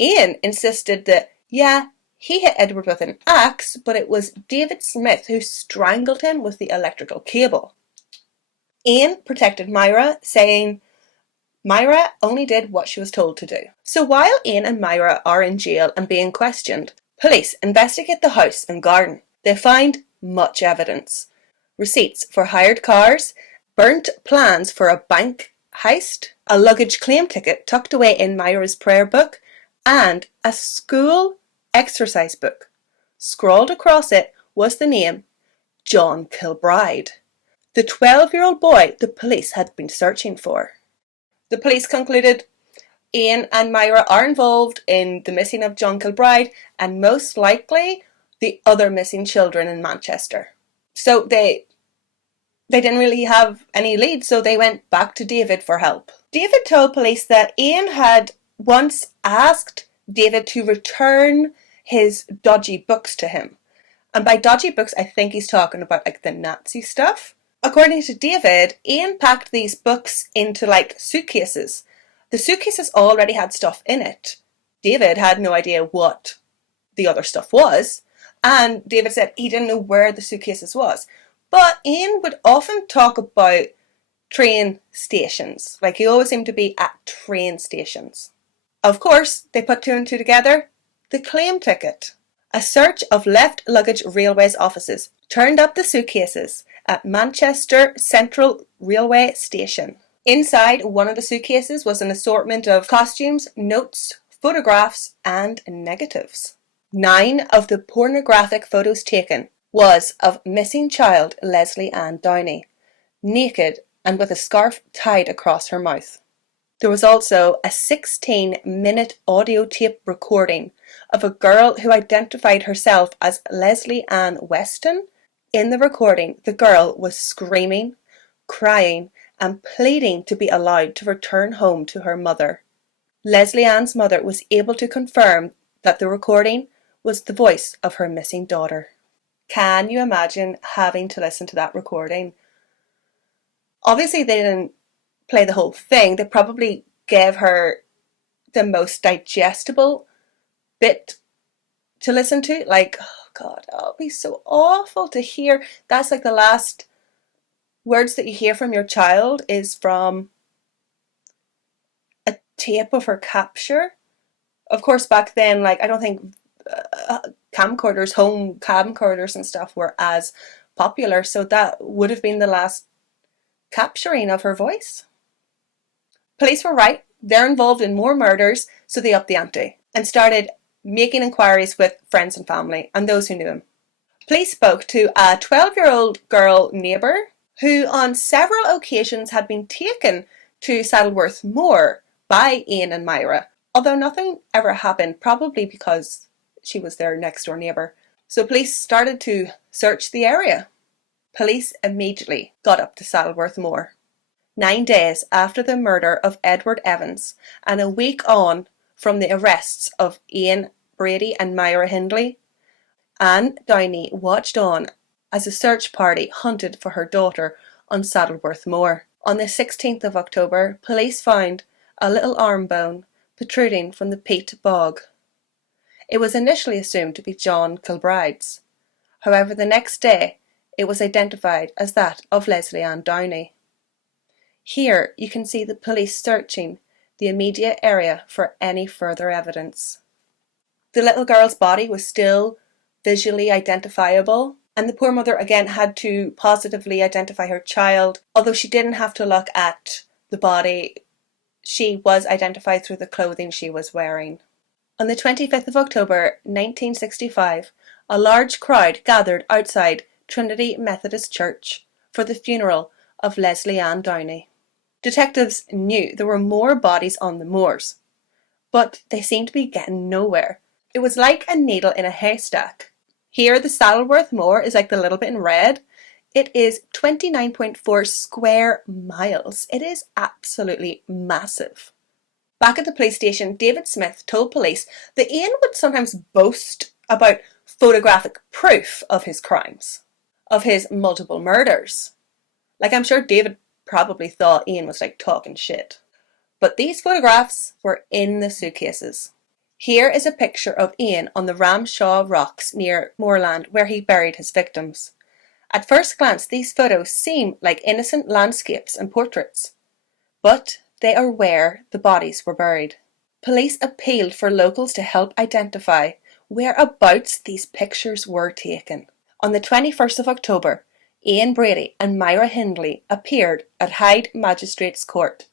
Ian insisted that, yeah, he hit Edward with an axe, but it was David Smith who strangled him with the electrical cable. Ian protected Myra, saying Myra only did what she was told to do. So while Ian and Myra are in jail and being questioned, police investigate the house and garden. They find much evidence. Receipts for hired cars, burnt plans for a bank heist, a luggage claim ticket tucked away in Myra's prayer book, and a school exercise book. Scrawled across it was the name John Kilbride, the 12-year-old boy the police had been searching for. The police concluded Ian and Myra are involved in the missing of John Kilbride and most likely the other missing children in Manchester. So they didn't really have any leads, so they went back to David for help. David told police that Ian had once asked David to return his dodgy books to him. And by dodgy books, I think he's talking about the Nazi stuff. According to David, Ian packed these books into suitcases. The suitcases already had stuff in it. David had no idea what the other stuff was. And David said he didn't know where the suitcases was. But Ian would often talk about train stations. He always seemed to be at train stations. Of course, they put two and two together. The claim ticket. A search of left luggage railways offices turned up the suitcases at Manchester Central Railway Station. Inside one of the suitcases was an assortment of costumes, notes, photographs, and negatives. 9 of the pornographic photos taken was of missing child Leslie Ann Downey, naked and with a scarf tied across her mouth. There was also a 16-minute audio tape recording of a girl who identified herself as Leslie Ann Weston. In the recording, the girl was screaming, crying, and pleading to be allowed to return home to her mother. Leslie Ann's mother was able to confirm that the recording was the voice of her missing daughter. Can you imagine having to listen to that recording? Obviously, they didn't play the whole thing. They probably gave her the most digestible bit to listen to. Oh God, it'll be so awful to hear. That's the last words that you hear from your child is from a tape of her capture. Of course, back then, like, I don't think camcorders, home camcorders and stuff were as popular, so that would have been the last capturing of her voice. Police were right. They're involved in more murders, so they upped the ante and started making inquiries with friends and family and those who knew him. Police spoke to a 12-year-old girl neighbour who on several occasions had been taken to Saddleworth Moor by Ian and Myra, although nothing ever happened, probably because she was their next door neighbour. So police started to search the area. Police immediately got up to Saddleworth Moor. 9 days after the murder of Edward Evans and a week on from the arrests of Ian, Brady and Myra Hindley, Anne Downey watched on as a search party hunted for her daughter on Saddleworth Moor. On the 16th of October, police found a little arm bone protruding from the peat bog. It was initially assumed to be John Kilbride's. However, the next day it was identified as that of Leslie Ann Downey. Here you can see the police searching the immediate area for any further evidence. The little girl's body was still visually identifiable, and the poor mother again had to positively identify her child. Although she didn't have to look at the body, she was identified through the clothing she was wearing. On the 25th of October 1965, a large crowd gathered outside Trinity Methodist Church for the funeral of Leslie Ann Downey. Detectives knew there were more bodies on the moors, but they seemed to be getting nowhere. It was like a needle in a haystack. Here, the Saddleworth Moor is like the little bit in red. It is 29.4 square miles. It is absolutely massive. Back at the police station, David Smith told police that Ian would sometimes boast about photographic proof of his crimes, of his multiple murders. Like, I'm sure David probably thought Ian was like talking shit. But these photographs were in the suitcases. Here is a picture of Ian on the Ramshaw Rocks near Moorland where he buried his victims. At first glance, these photos seem like innocent landscapes and portraits, but they are where the bodies were buried. Police appealed for locals to help identify whereabouts these pictures were taken. On the 21st of October, Ian Brady and Myra Hindley appeared at Hyde Magistrates Court,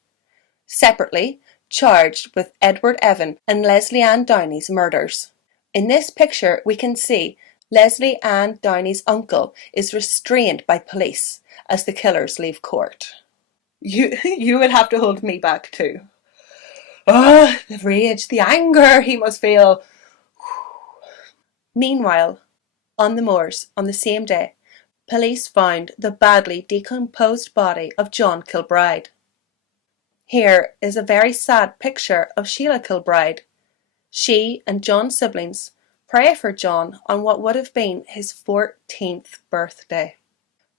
separately charged with Edward Evan and Leslie Ann Downey's murders. In this picture we can see Leslie Ann Downey's uncle is restrained by police as the killers leave court. You would have to hold me back too. Oh, the rage, the anger he must feel. Meanwhile, on the moors on the same day, police found the badly decomposed body of John Kilbride. Here is a very sad picture of Sheila Kilbride. She and John's siblings pray for John on what would have been his 14th birthday.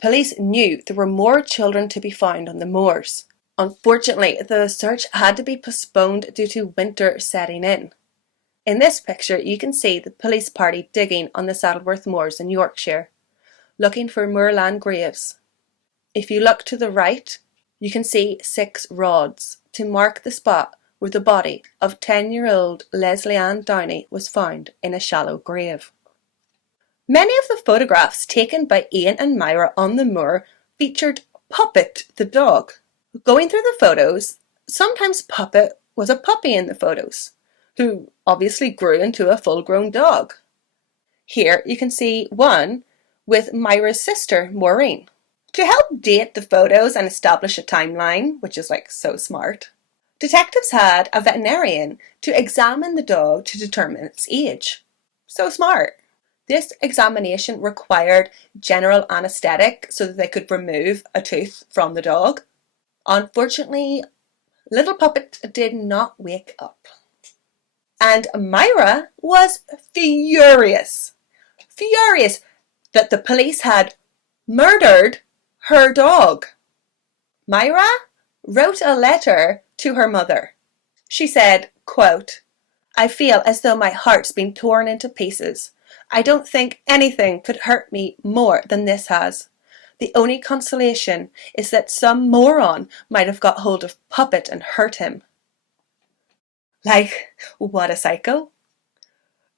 Police knew there were more children to be found on the moors. Unfortunately, the search had to be postponed due to winter setting in. In this picture, you can see the police party digging on the Saddleworth Moors in Yorkshire, looking for moorland graves. If you look to the right, you can see 6 rods to mark the spot where the body of 10-year-old Leslie Ann Downey was found in a shallow grave. Many of the photographs taken by Ian and Myra on the moor featured Puppet the dog. Going through the photos, sometimes Puppet was a puppy in the photos, who obviously grew into a full-grown dog. Here you can see one with Myra's sister, Maureen. To help date the photos and establish a timeline, which is like so smart, detectives had a veterinarian to examine the dog to determine its age. So smart. This examination required general anesthetic so that they could remove a tooth from the dog. Unfortunately, little Puppet did not wake up. And Myra was furious that the police had murdered her dog. Myra wrote a letter to her mother. She said, quote, "I feel as though my heart's been torn into pieces. I don't think anything could hurt me more than this has. The only consolation is that some moron might have got hold of Puppet and hurt him. Like, what a psycho.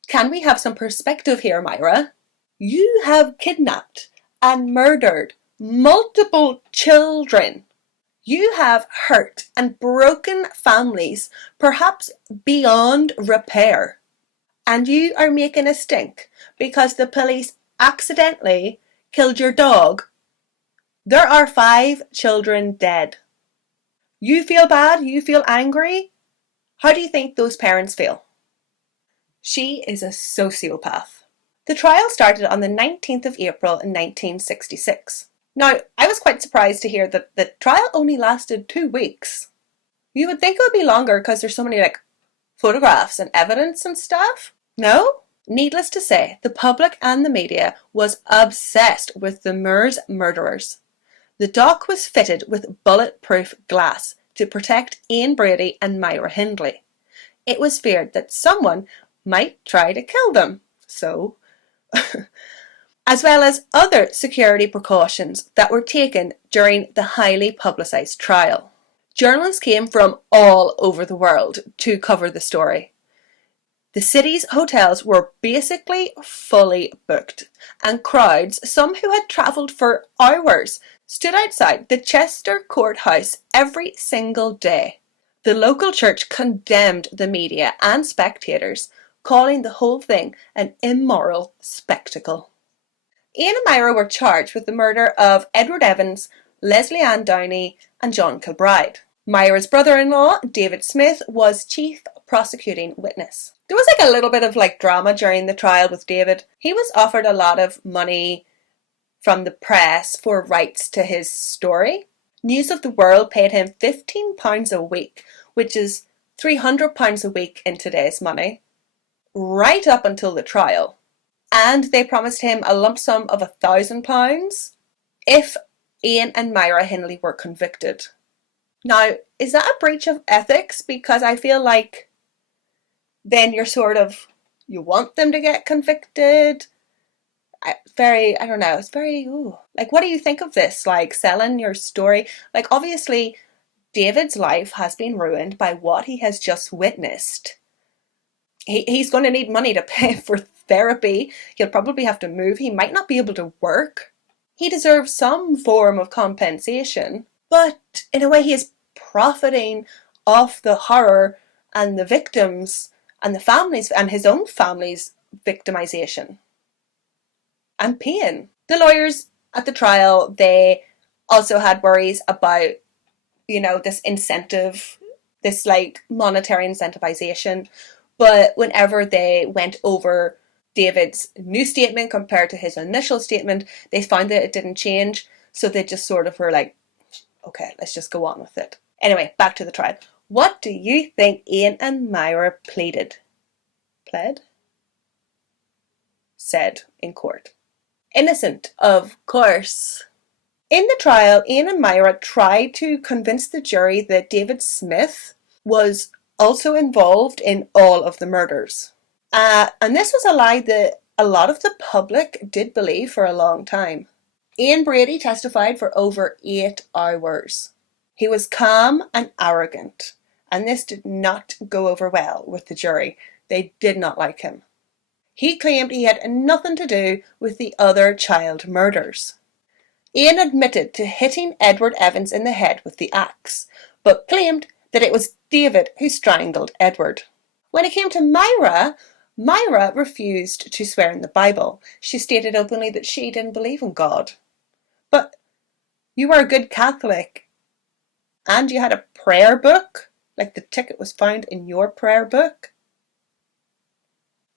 Can we have some perspective here, Myra? You have kidnapped and murdered multiple children. You have hurt and broken families, perhaps beyond repair. And you are making a stink because the police accidentally killed your dog. There are 5 children dead. You feel bad? You feel angry? How do you think those parents feel? She is a sociopath. The trial started on the 19th of April in 1966. Now, I was quite surprised to hear that the trial only lasted 2 weeks. You would think it would be longer because there's so many photographs and evidence and stuff. No? Needless to say, the public and the media was obsessed with the Myra's murderers. The dock was fitted with bulletproof glass to protect Ian Brady and Myra Hindley. It was feared that someone might try to kill them. So, as well as other security precautions that were taken during the highly publicised trial. Journalists came from all over the world to cover the story. The city's hotels were basically fully booked, and crowds, some who had travelled for hours, stood outside the Chester courthouse every single day. The local church condemned the media and spectators, calling the whole thing an immoral spectacle. Ian and Myra were charged with the murder of Edward Evans, Leslie Ann Downey, and John Kilbride. Myra's brother-in-law, David Smith, was chief prosecuting witness. There was a little bit of drama during the trial with David. He was offered a lot of money from the press for rights to his story. News of the World paid him £15 a week, which is £300 a week in today's money, right up until the trial. And they promised him a lump sum of £1,000 if Ian and Myra Hindley were convicted. Now, is that a breach of ethics? Because I feel like then you want them to get convicted. It's very, what do you think of this? Selling your story? Obviously, David's life has been ruined by what he has just witnessed. He's going to need money to pay for therapy. He'll probably have to move. He might not be able to work. He deserves some form of compensation. But in a way, he is profiting off the horror and the victims and the families and his own family's victimization and pain. The lawyers at the trial, they also had worries about, this incentive, this monetary incentivization. But whenever they went over David's new statement compared to his initial statement, they found that it didn't change. So they just sort of were okay, let's just go on with it. Anyway, back to the trial. What do you think Ian and Myra pleaded? Pled? Said in court. Innocent, of course. In the trial, Ian and Myra tried to convince the jury that David Smith was also involved in all of the murders. And this was a lie that a lot of the public did believe for a long time. Ian Brady testified for over 8 hours. He was calm and arrogant, and this did not go over well with the jury. They did not like him. He claimed he had nothing to do with the other child murders. Ian admitted to hitting Edward Evans in the head with the axe, but claimed that it was David who strangled Edward. When it came to Myra, Myra refused to swear in the Bible. She stated openly that she didn't believe in God. But you were a good Catholic, and you had a prayer book, the ticket was found in your prayer book.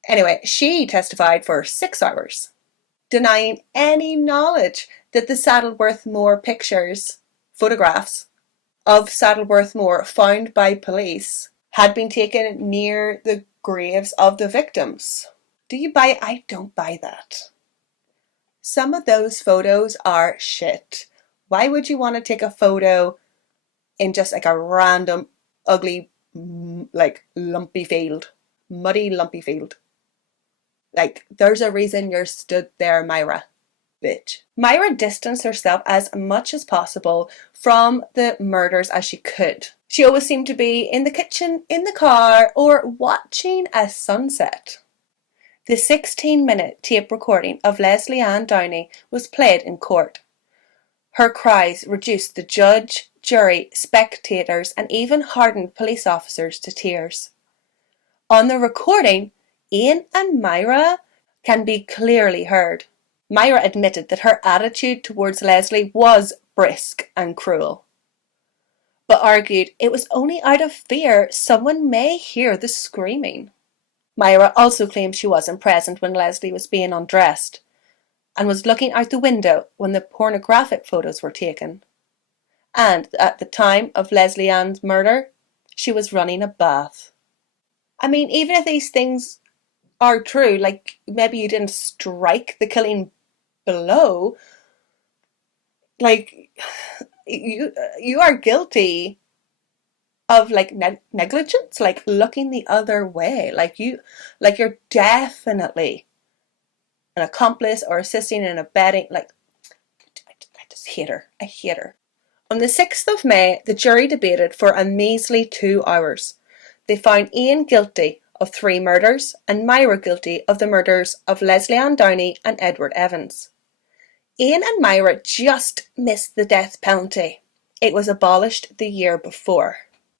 Anyway, she testified for 6 hours, denying any knowledge that the Saddleworth Moor photographs of Saddleworth Moor found by police had been taken near the graves of the victims. Do you buy it? I don't buy that. Some of those photos are shit. Why would you want to take a photo in just a random, ugly, lumpy field? Muddy, lumpy field. There's a reason you're stood there, Myra. bitch. Myra distanced herself as much as possible from the murders as she could. She always seemed to be in the kitchen, in the car, or watching a sunset. The 16-minute tape recording of Leslie Ann Downey was played in court. Her cries reduced the judge, jury, spectators, and even hardened police officers to tears. On the recording, Ian and Myra can be clearly heard. Myra admitted that her attitude towards Leslie was brisk and cruel, but argued it was only out of fear someone may hear the screaming. Myra also claimed she wasn't present when Leslie was being undressed, and was looking out the window when the pornographic photos were taken. And at the time of Leslie Ann's murder, she was running a bath. I mean, even if these things are true, like maybe you didn't strike the killing blow, like you are guilty of like negligence, like looking the other way, like you're definitely an accomplice or assisting in abetting. Like, I just hate her. I hate her. On the 6th of May, the jury debated for a measly 2 hours. They found Ian guilty of 3 murders and Myra guilty of the murders of Leslie Ann Downey and Edward Evans. Ian and Myra just missed the death penalty. It was abolished the year before.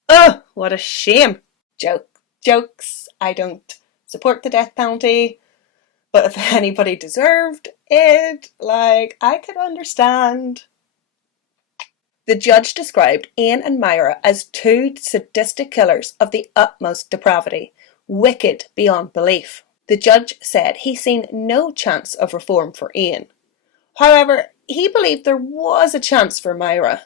Oh, what a shame. Jokes. I don't support the death penalty, but if anybody deserved it, like, I could understand. The judge described Ian and Myra as 2 sadistic killers of the utmost depravity, wicked beyond belief. The judge said he seen no chance of reform for Ian. However, he believed there was a chance for Myra,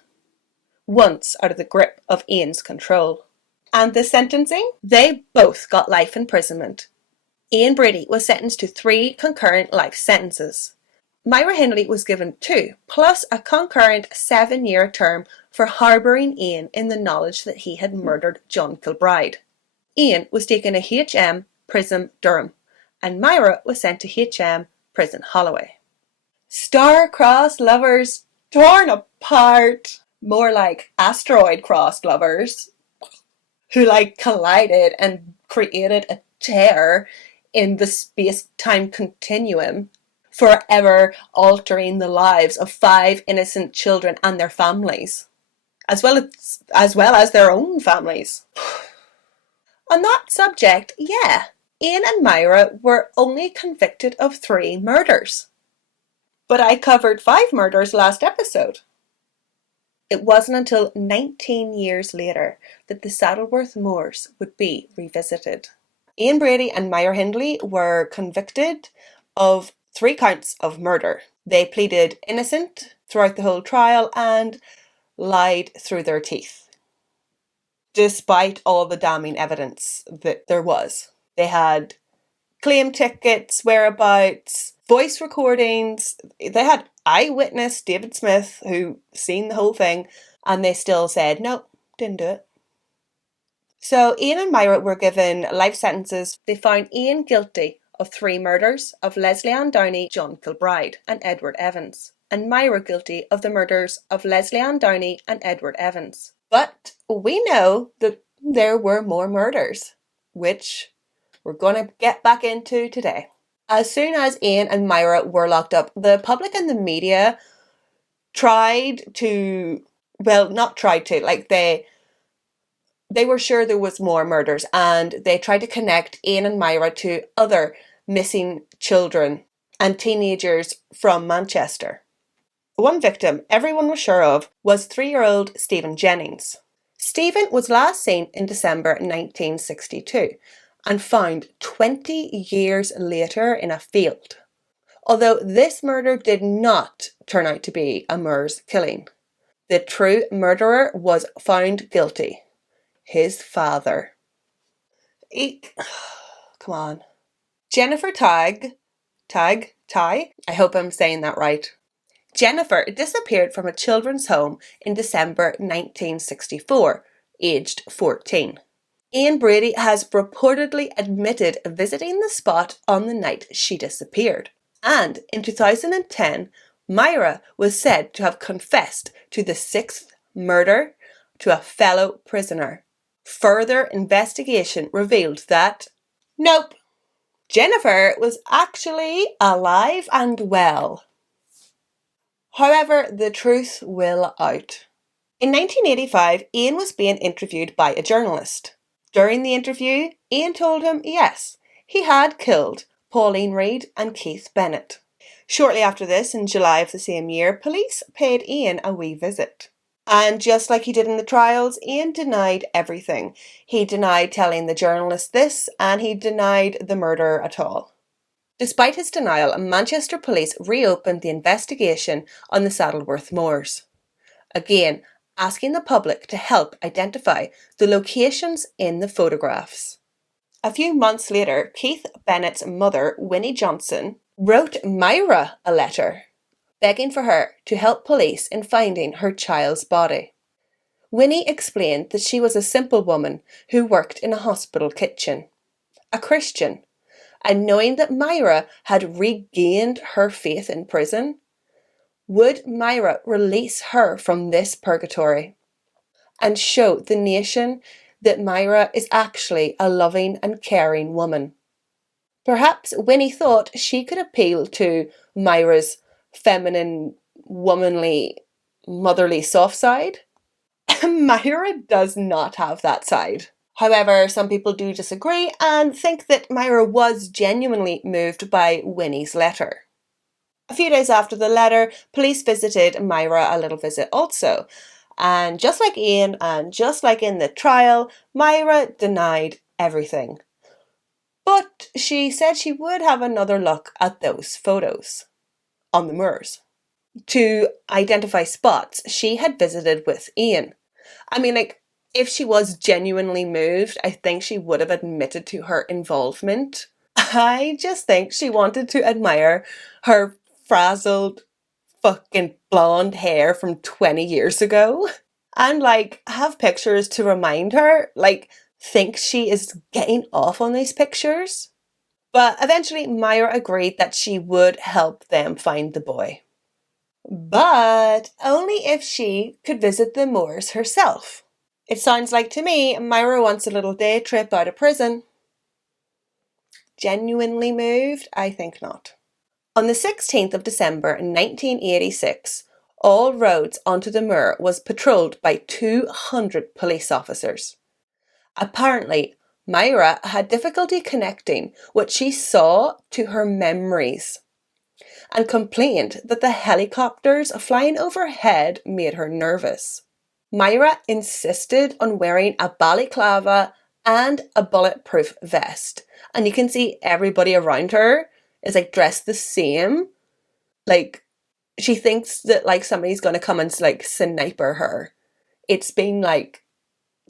once out of the grip of Ian's control. And the sentencing? They both got life imprisonment. Ian Brady was sentenced to 3 concurrent life sentences. Myra Hindley was given 2, plus a concurrent 7-year term for harbouring Ian in the knowledge that he had murdered John Kilbride. Ian was taken to HM Prison Durham, and Myra was sent to HM Prison Holloway. Star-crossed lovers torn apart. More like asteroid-crossed lovers who collided and created a tear in the space-time continuum, forever altering the lives of 5 innocent children and their families, as well as their own families. On that subject, yeah, Ian and Myra were only convicted of 3 murders. But I covered 5 murders last episode. It wasn't until 19 years later that the Saddleworth moors would be revisited. Ian Brady and Myra Hindley were convicted of 3 counts of murder. They pleaded innocent throughout the whole trial and lied through their teeth, despite all the damning evidence that there was. They had claim tickets, whereabouts, voice recordings. They had eyewitness David Smith who seen the whole thing, and they still said, no, didn't do it. So Ian and Myra were given life sentences. They found Ian guilty of 3 murders of Leslie Ann Downey, John Kilbride, and Edward Evans, and Myra guilty of the murders of Leslie Ann Downey and Edward Evans. But we know that there were more murders, which we're going to get back into today. As soon as Ian and Myra were locked up, the public and the media they were sure there was more murders, and they tried to connect Ian and Myra to other missing children and teenagers from Manchester. One victim everyone was sure of was 3-year-old Stephen Jennings. Stephen was last seen in December 1962 and found 20 years later in a field. Although this murder did not turn out to be a Moors killing, the true murderer was found guilty. His father. Eek. Come on. Jennifer Tighe, I hope I'm saying that right. Jennifer disappeared from a children's home in December 1964, aged 14. Ian Brady has reportedly admitted visiting the spot on the night she disappeared. And in 2010, Myra was said to have confessed to the 6th murder to a fellow prisoner. Further investigation revealed that, nope, Jennifer was actually alive and well. However, the truth will out. In 1985, Ian was being interviewed by a journalist. During the interview, Ian told him yes, he had killed Pauline Reed and Keith Bennett. Shortly after this, in July of the same year, police paid Ian a wee visit. And just like he did in the trials, Ian denied everything. He denied telling the journalist this, and he denied the murder at all. Despite his denial, Manchester police reopened the investigation on the Saddleworth moors. Again, asking the public to help identify the locations in the photographs. A few months later, Keith Bennett's mother, Winnie Johnson, wrote Myra a letter, begging for her to help police in finding her child's body. Winnie explained that she was a simple woman who worked in a hospital kitchen, a Christian, and knowing that Myra had regained her faith in prison, would Myra release her from this purgatory and show the nation that Myra is actually a loving and caring woman. Perhaps Winnie thought she could appeal to Myra's feminine, womanly, motherly soft side. Myra does not have that side. However, some people do disagree and think that Myra was genuinely moved by Winnie's letter. A few days after the letter, police visited Myra a little visit also. And just like Ian and just like in the trial, Myra denied everything. But she said she would have another look at those photos on the moors to identify spots she had visited with Ian. I mean, if she was genuinely moved, I think she would have admitted to her involvement. I just think she wanted to admire her frazzled fucking blonde hair from 20 years ago and have pictures to remind her, think she is getting off on these pictures. But eventually Myra agreed that she would help them find the boy. But only if she could visit the moors herself. It sounds like to me Myra wants a little day trip out of prison. Genuinely moved? I think not. On the 16th of December 1986, all roads onto the moor was patrolled by 200 police officers. Apparently, Myra had difficulty connecting what she saw to her memories and complained that the helicopters flying overhead made her nervous. Myra insisted on wearing a balaclava and a bulletproof vest, and you can see everybody around her is dressed the same. She thinks that somebody's gonna come and sniper her. It's been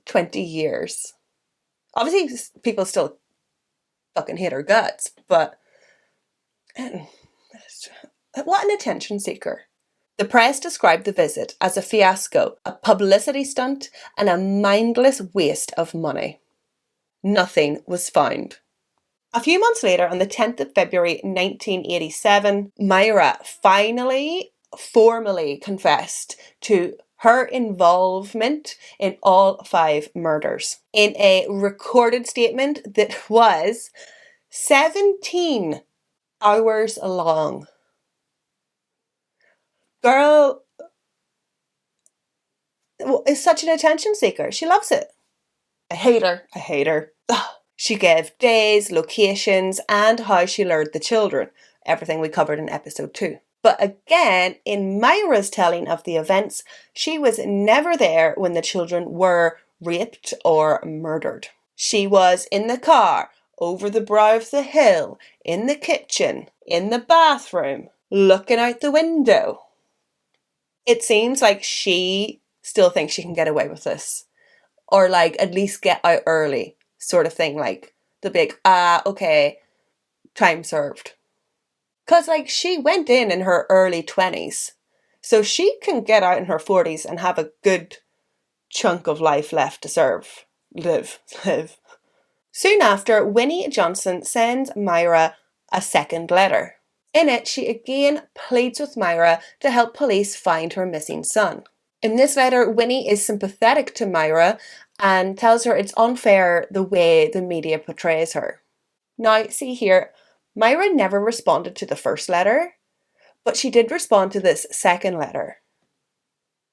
20 years. Obviously people still fucking hate her guts, but what an attention seeker. The press described the visit as a fiasco, a publicity stunt, and a mindless waste of money. Nothing was found. A few months later, on the 10th of February 1987, Myra finally formally confessed to her involvement in all 5 murders in a recorded statement that was 17 hours long. Girl is such an attention seeker. She loves it. I hate her. Ugh. She gave days, locations, and how she lured the children. Everything we covered in episode 2. But again, in Myra's telling of the events, she was never there when the children were raped or murdered. She was in the car, over the brow of the hill, in the kitchen, in the bathroom, looking out the window. It seems like she still thinks she can get away with this. Or at least get out early, sort of thing. The big, okay, time served. Because she went in her early 20s. So she can get out in her 40s and have a good chunk of life left to serve. Live. Soon after, Winnie Johnson sends Myra a second letter. In it, she again pleads with Myra to help police find her missing son. In this letter, Winnie is sympathetic to Myra and tells her it's unfair the way the media portrays her. Now, see here, Myra never responded to the first letter, but she did respond to this second letter,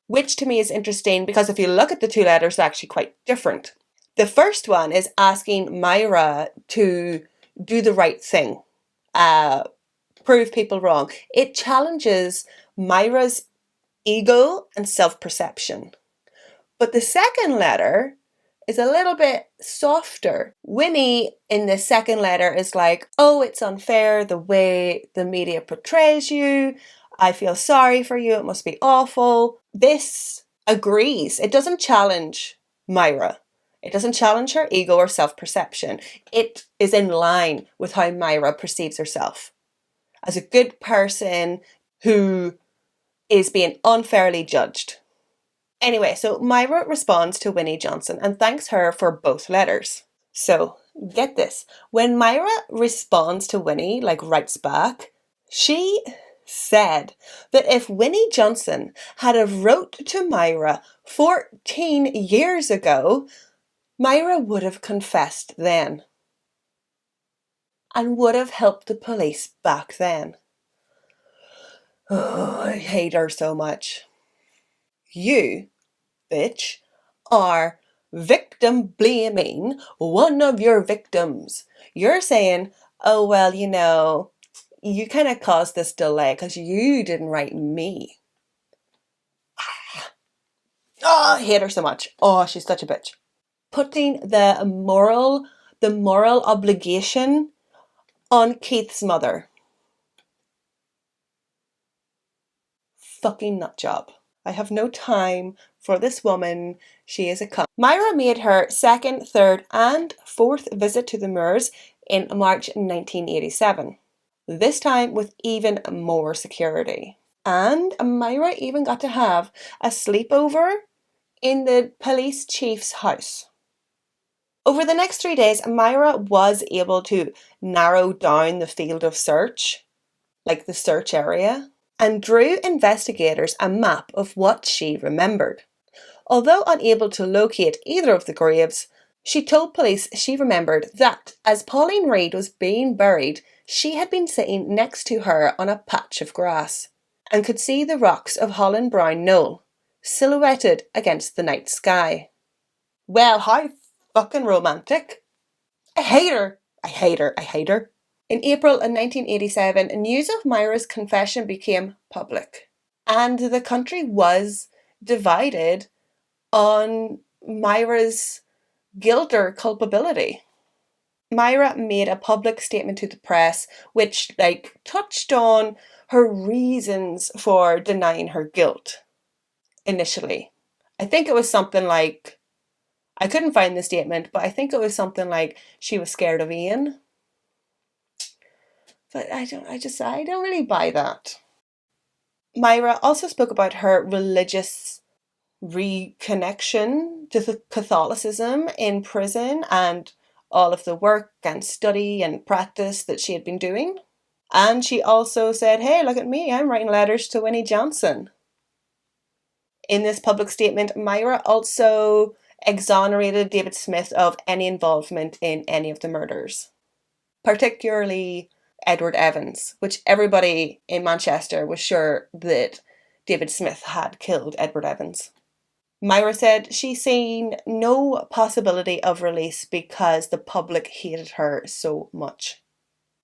which to me is interesting because if you look at the two letters, they're actually quite different. The first one is asking Myra to do the right thing, prove people wrong. It challenges Myra's ego and self-perception. But the second letter is a little bit softer. Winnie in the second letter is like, oh, it's unfair the way the media portrays you. I feel sorry for you. It must be awful. This agrees. It doesn't challenge Myra. It doesn't challenge her ego or self-perception. It is in line with how Myra perceives herself as a good person who is being unfairly judged. Anyway, so Myra responds to Winnie Johnson and thanks her for both letters. So, get this. When Myra responds to Winnie, like writes back, she said that if Winnie Johnson had have wrote to Myra 14 years ago, Myra would have confessed then and would have helped the police back then. Oh, I hate her so much. You, bitch, are victim blaming one of your victims. You're saying, oh, well, you kind of caused this delay because you didn't write me. Oh, I hate her so much. Oh, she's such a bitch. Putting the moral obligation on Keith's mother. Fucking nutjob. I have no time for this woman. She is a cunt. Myra made her second, third and fourth visit to the Moors in March 1987. This time with even more security. And Myra even got to have a sleepover in the police chief's house. Over the next 3 days, Myra was able to narrow down the field of search, like the search area, and drew investigators a map of what she remembered. Although unable to locate either of the graves, she told police she remembered that as Pauline Reade was being buried, she had been sitting next to her on a patch of grass and could see the rocks of Holland Brown Knoll, silhouetted against the night sky. Well, how fucking romantic. I hate her. I hate her. I hate her. In April of 1987, news of Myra's confession became public, and the country was divided on Myra's guilt or culpability. Myra made a public statement to the press which touched on her reasons for denying her guilt initially. I think it was something like, I couldn't find the statement, but I think it was something like she was scared of Ian. But I don't really buy that. Myra also spoke about her religious reconnection to Catholicism in prison and all of the work and study and practice that she had been doing. And she also said, hey, look at me, I'm writing letters to Winnie Johnson. In this public statement, Myra also exonerated David Smith of any involvement in any of the murders, particularly Edward Evans, which everybody in Manchester was sure that David Smith had killed Edward Evans. Myra said she seen no possibility of release because the public hated her so much.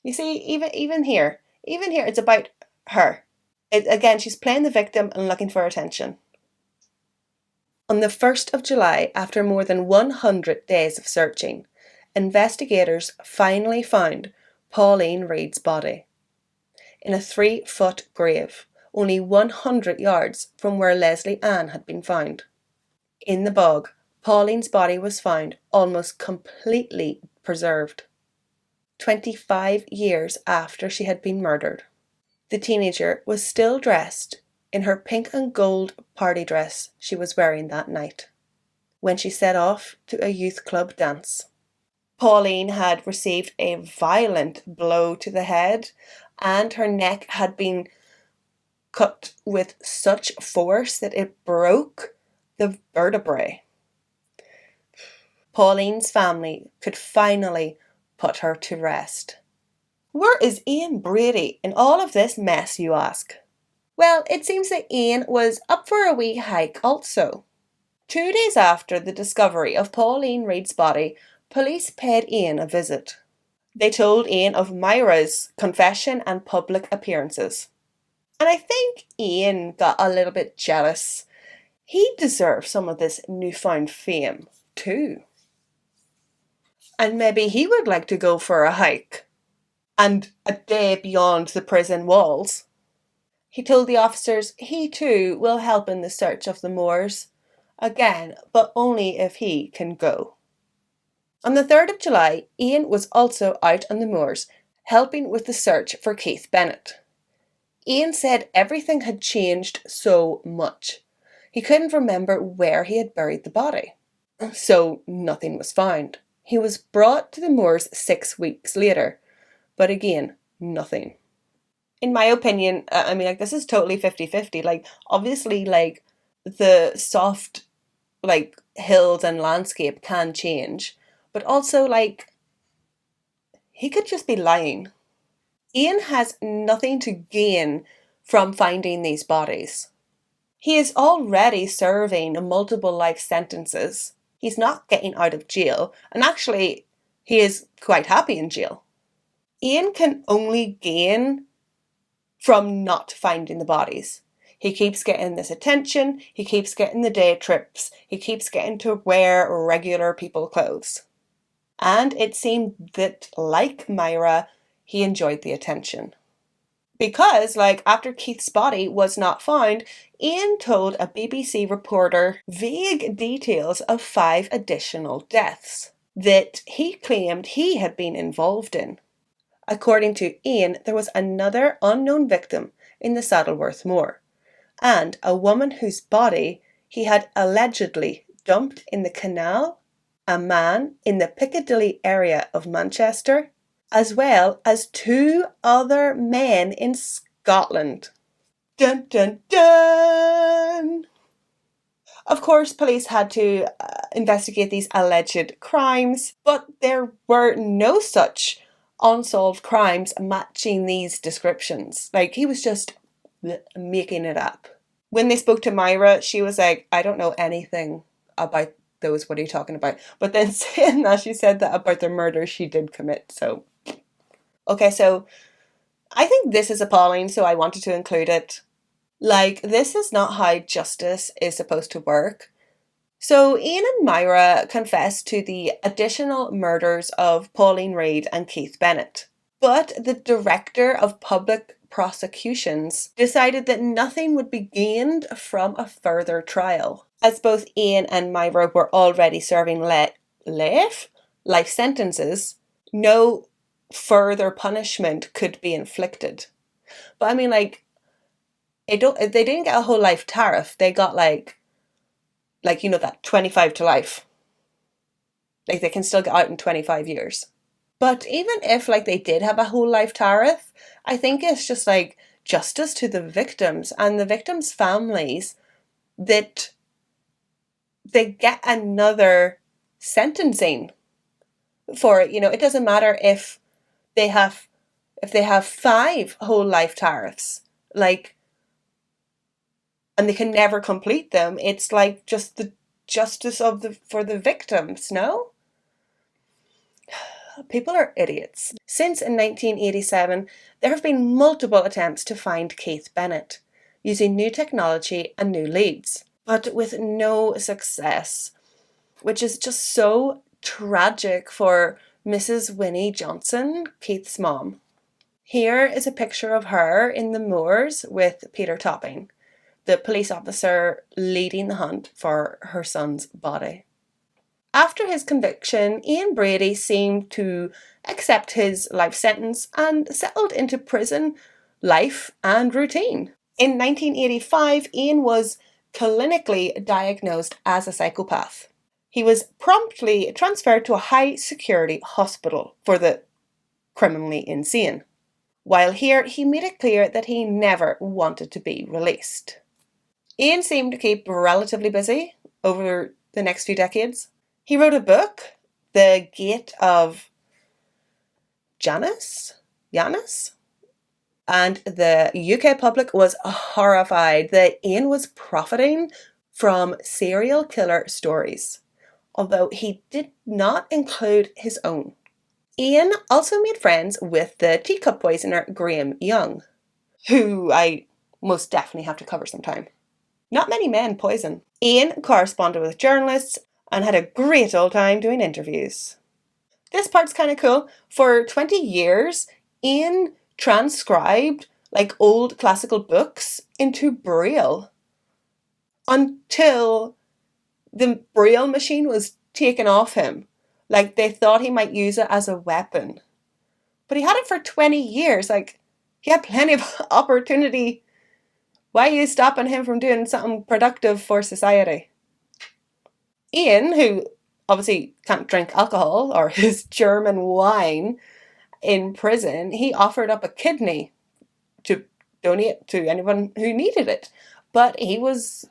You see, even here, it's about her. Again, she's playing the victim and looking for attention. On the 1st of July, after more than 100 days of searching, investigators finally found Pauline Reade's body in a 3-foot grave, only 100 yards from where Leslie Ann had been found. In the bog, Pauline's body was found almost completely preserved, 25 years after she had been murdered. The teenager was still dressed in her pink and gold party dress she was wearing that night when she set off to a youth club dance. Pauline had received a violent blow to the head and her neck had been cut with such force that it broke the vertebrae. Pauline's family could finally put her to rest. Where is Ian Brady in all of this mess, you ask? Well, it seems that Ian was up for a wee hike also. 2 days after the discovery of Pauline Reid's body, police paid Ian a visit. They told Ian of Myra's confession and public appearances. And I think Ian got a little bit jealous. He deserved some of this newfound fame, too. And maybe he would like to go for a hike and a day beyond the prison walls. He told the officers he too will help in the search of the moors. Again, but only if he can go. On the 3rd of July, Ian was also out on the moors, helping with the search for Keith Bennett. Ian said everything had changed so much. He couldn't remember where he had buried the body. So nothing was found. He was brought to the moors 6 weeks later, but again, nothing. In my opinion, this is totally 50-50. Obviously, the soft, hills and landscape can change, but also, he could just be lying. Ian has nothing to gain from finding these bodies. He is already serving multiple life sentences. He's not getting out of jail, and actually, he is quite happy in jail. Ian can only gain from not finding the bodies. He keeps getting this attention, he keeps getting the day trips, he keeps getting to wear regular people clothes. And it seemed that, like Myra, he enjoyed the attention. Because, after Keith's body was not found, Ian told a BBC reporter vague details of 5 additional deaths that he claimed he had been involved in. According to Ian, there was another unknown victim in the Saddleworth Moor, and a woman whose body he had allegedly dumped in the canal, a man in the Piccadilly area of Manchester, as well as 2 other men in Scotland. Dun dun dun! Of course, police had to investigate these alleged crimes, but there were no such unsolved crimes matching these descriptions. He was just making it up. When they spoke to Myra, she was like, I don't know anything about those. What are you talking about? But then saying that, she said that about the murder she did commit. So, okay, so I think this is appalling, so I wanted to include it. This is not how justice is supposed to work. So Ian and Myra confessed to the additional murders of Pauline Reid and Keith Bennett. But the director of public prosecutions decided that nothing would be gained from a further trial, as both Ian and Myra were already serving life sentences. No further punishment could be inflicted. But they didn't get a whole life tariff. They got that 25 to life. They can still get out in 25 years. But even if they did have a whole life tariff, I think it's just justice to the victims and the victims' families, that they get another sentencing for it. It doesn't matter if they have 5 whole life tariffs, and they can never complete them. It's just the justice for the victims, no? People are idiots. Since 1987, there have been multiple attempts to find Keith Bennett, using new technology and new leads, but with no success, which is just so tragic for Mrs. Winnie Johnson, Keith's mom. Here is a picture of her in the moors with Peter Topping, the police officer leading the hunt for her son's body. After his conviction, Ian Brady seemed to accept his life sentence and settled into prison life and routine. In 1985, Ian was clinically diagnosed as a psychopath. He was promptly transferred to a high-security hospital for the criminally insane. while here he made it clear that he never wanted to be released. Ian seemed to keep relatively busy over the next few decades. He wrote a book, The Gate of Janus, and the UK public was horrified that Ian was profiting from serial killer stories, although he did not include his own. Ian also made friends with the teacup poisoner Graham Young, who I most definitely have to cover sometime. Not many men poison. Ian corresponded with journalists and had a great old time doing interviews. This part's kind of cool. For 20 years, Ian transcribed old classical books into Braille until the Braille machine was taken off him. They thought he might use it as a weapon. But he had it for 20 years. He had plenty of opportunity. Why are you stopping him from doing something productive for society? Ian, who obviously can't drink alcohol or his German wine in prison, he offered up a kidney to donate to anyone who needed it. But he was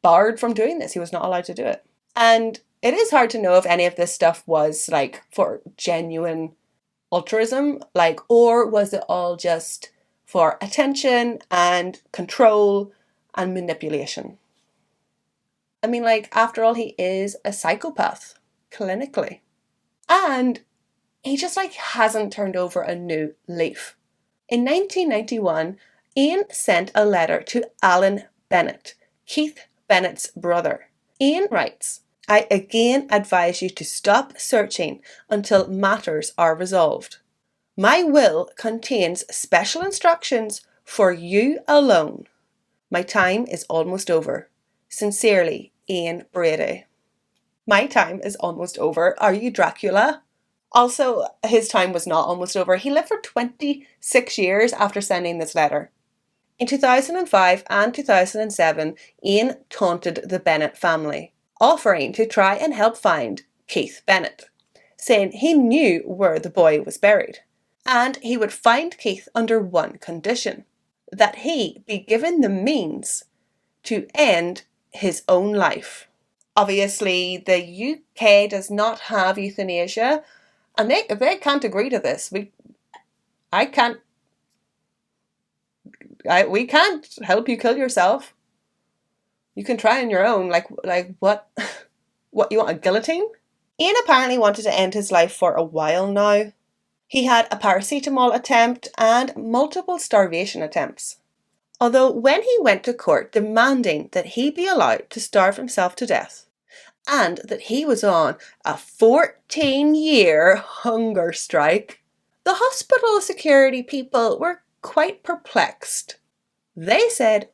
barred from doing this. He was not allowed to do it. And it is hard to know if any of this stuff was for genuine altruism, or was it all just for attention and control and manipulation. I mean, after all, he is a psychopath, clinically. And he just, hasn't turned over a new leaf. In 1991, Ian sent a letter to Alan Bennett, Keith Bennett's brother. Ian writes, "I again advise you to stop searching until matters are resolved. My will contains special instructions for you alone. My time is almost over. Sincerely, Ian Brady." My time is almost over. Are you Dracula? Also, his time was not almost over. He lived for 26 years after sending this letter. In 2005 and 2007, Ian taunted the Bennett family, offering to try and help find Keith Bennett, saying he knew where the boy was buried. And he would find Keith under one condition, that he be given the means to end his own life. Obviously, the UK does not have euthanasia, and they can't agree to this. We can't help you kill yourself. You can try on your own. What? What, you want a guillotine? Ian apparently wanted to end his life for a while now. He had a paracetamol attempt and multiple starvation attempts. Although when he went to court demanding that he be allowed to starve himself to death, and that he was on a 14-year hunger strike, the hospital security people were quite perplexed. They said,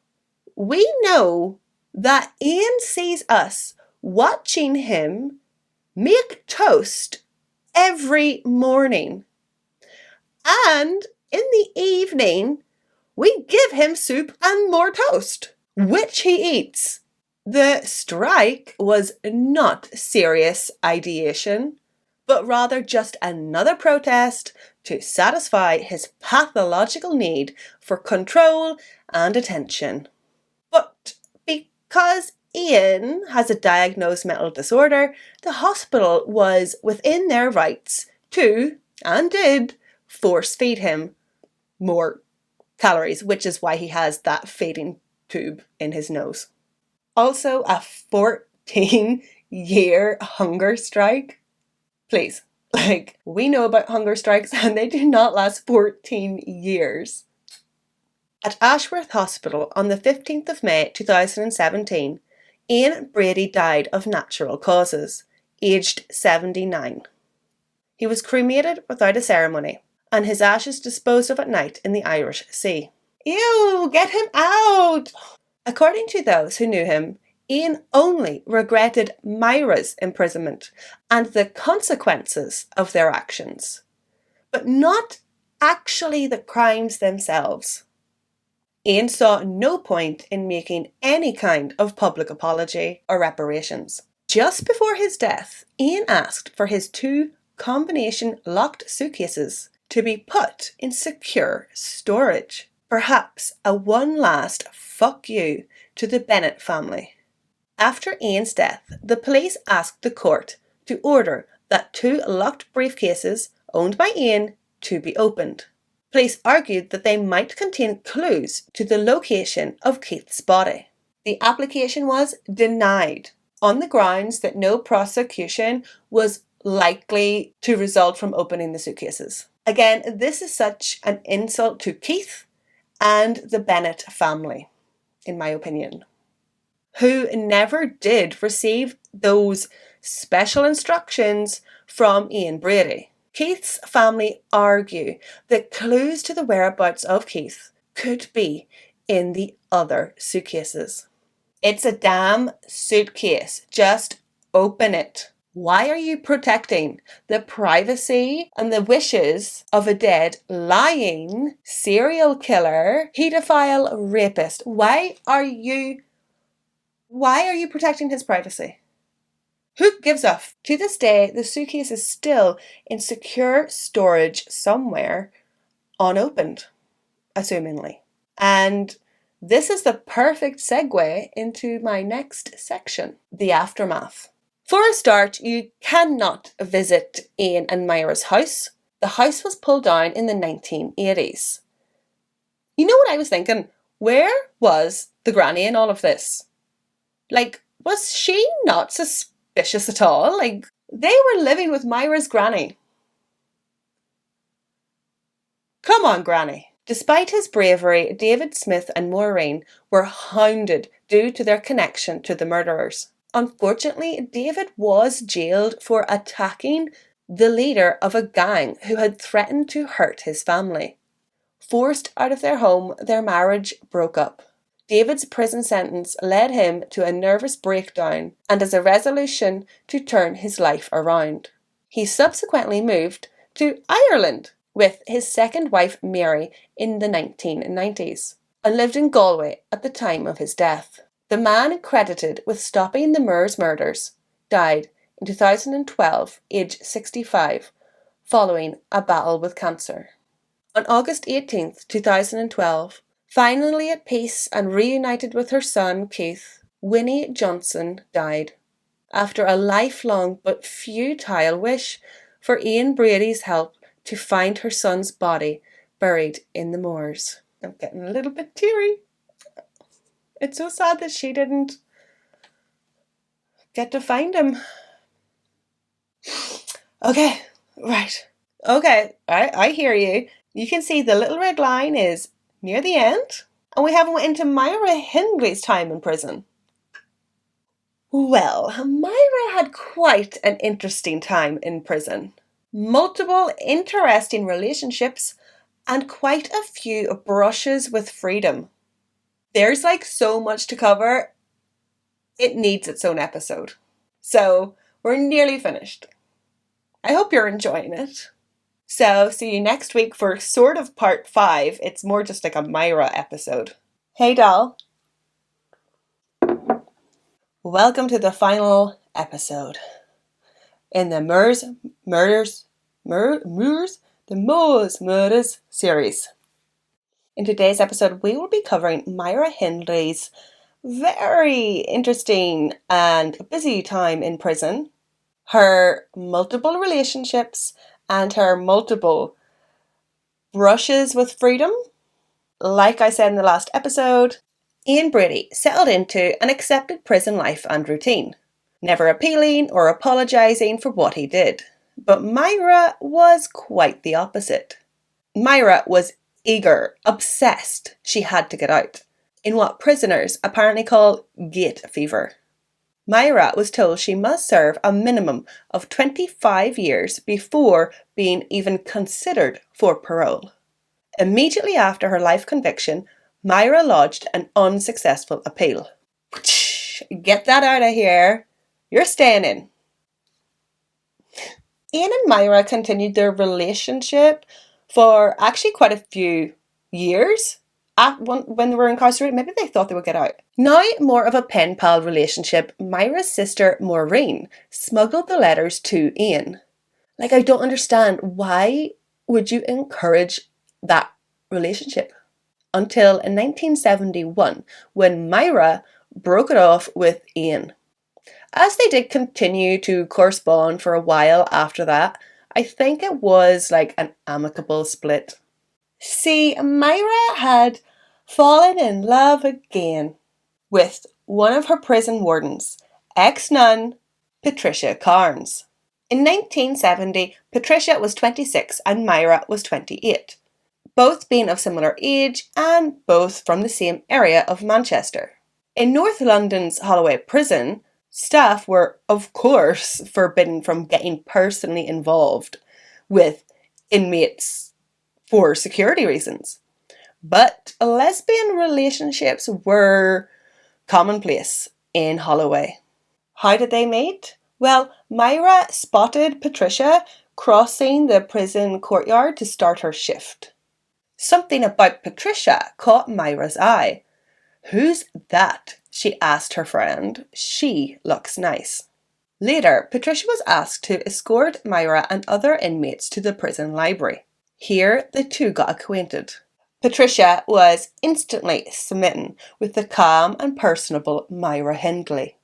"We know that Ian sees us watching him make toast every morning. And in the evening, we give him soup and more toast, which he eats." The strike was not serious ideation, but rather just another protest to satisfy his pathological need for control and attention. But because Ian has a diagnosed mental disorder, the hospital was within their rights to, and did, force feed him more calories, which is why he has that feeding tube in his nose. Also, a 14-year hunger strike. Please, we know about hunger strikes and they do not last 14 years. At Ashworth Hospital on the 15th of May 2017, Ian Brady died of natural causes, aged 79. He was cremated without a ceremony, and his ashes disposed of at night in the Irish Sea. Ew, get him out! According to those who knew him, Ian only regretted Myra's imprisonment and the consequences of their actions, but not actually the crimes themselves. Ian saw no point in making any kind of public apology or reparations. Just before his death, Ian asked for his 2 combination locked suitcases to be put in secure storage. Perhaps a one last fuck you to the Bennett family. After Ian's death, the police asked the court to order that 2 locked briefcases owned by Ian to be opened. Police argued that they might contain clues to the location of Keith's body. The application was denied on the grounds that no prosecution was likely to result from opening the suitcases. Again, this is such an insult to Keith and the Bennett family, in my opinion, who never did receive those special instructions from Ian Brady. Keith's family argue that clues to the whereabouts of Keith could be in the other suitcases. It's a damn suitcase. Just open it. Why are you protecting the privacy and the wishes of a dead, lying serial killer, pedophile, rapist? Why are you protecting his privacy? Who gives a f? To this day, the suitcase is still in secure storage somewhere, unopened, assumingly. And this is the perfect segue into my next section, the aftermath. For a start, you cannot visit Ian and Myra's house. The house was pulled down in the 1980s. You know what I was thinking? Where was the granny in all of this? Was she not suspicious at all? They were living with Myra's granny. Come on, granny. Despite his bravery, David Smith and Maureen were hounded due to their connection to the murderers. Unfortunately, David was jailed for attacking the leader of a gang who had threatened to hurt his family. Forced out of their home, their marriage broke up. David's prison sentence led him to a nervous breakdown and as a resolution to turn his life around. He subsequently moved to Ireland with his second wife Mary in the 1990s and lived in Galway at the time of his death. The man credited with stopping the Myrs murders died in 2012, aged 65, following a battle with cancer. On August 18, 2012, finally at peace and reunited with her son Keith, Winnie Johnson died after a lifelong but futile wish for Ian Brady's help to find her son's body buried in the moors. I'm getting a little bit teary. It's so sad that she didn't get to find him. Okay, right. Okay, I hear you. You can see the little red line is near the end, and we haven't went into Myra Hindley's time in prison. Well, Myra had quite an interesting time in prison. Multiple interesting relationships and quite a few brushes with freedom. There's so much to cover. It needs its own episode. So we're nearly finished. I hope you're enjoying it. So see you next week for sort of part 5. It's more just like a Myra episode. Hey doll. Welcome to the final episode in the Myrs Murders series. In today's episode, we will be covering Myra Hindley's very interesting and busy time in prison, her multiple relationships, and her multiple brushes with freedom. Like I said in the last episode, Ian Brady settled into an accepted prison life and routine, never appealing or apologising for what he did. But Myra was quite the opposite. Myra was eager, obsessed. She had to get out, in what prisoners apparently call gate fever. Myra was told she must serve a minimum of 25 years before being even considered for parole. Immediately after her life conviction, Myra lodged an unsuccessful appeal. Get that out of here. You're staying in. Ian and Myra continued their relationship for actually quite a few years. When they were incarcerated, maybe they thought they would get out. Now more of a pen pal relationship, Myra's sister Maureen smuggled the letters to Ian. I don't understand why would you encourage that relationship? Until in 1971, when Myra broke it off with Ian. As they did continue to correspond for a while after that, I think it was like an amicable split. See, Myra had fallen in love again with one of her prison wardens, ex-nun Patricia Carnes. In 1970, Patricia was 26 and Myra was 28, both being of similar age and both from the same area of Manchester. In North London's Holloway prison, staff were, of course, forbidden from getting personally involved with inmates for security reasons. But lesbian relationships were commonplace in Holloway. How did they meet? Well, Myra spotted Patricia crossing the prison courtyard to start her shift. Something about Patricia caught Myra's eye. "Who's that?" she asked her friend. "She looks nice." Later, Patricia was asked to escort Myra and other inmates to the prison library. Here, the two got acquainted. Patricia was instantly smitten with the calm and personable Myra Hindley.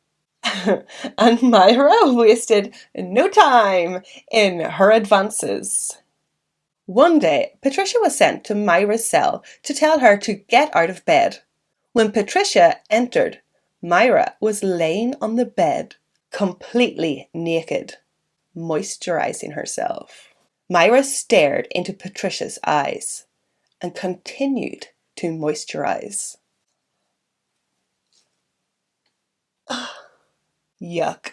And Myra wasted no time in her advances. One day, Patricia was sent to Myra's cell to tell her to get out of bed. When Patricia entered, Myra was laying on the bed, completely naked, moisturizing herself. Myra stared into Patricia's eyes and continued to moisturize. Yuck.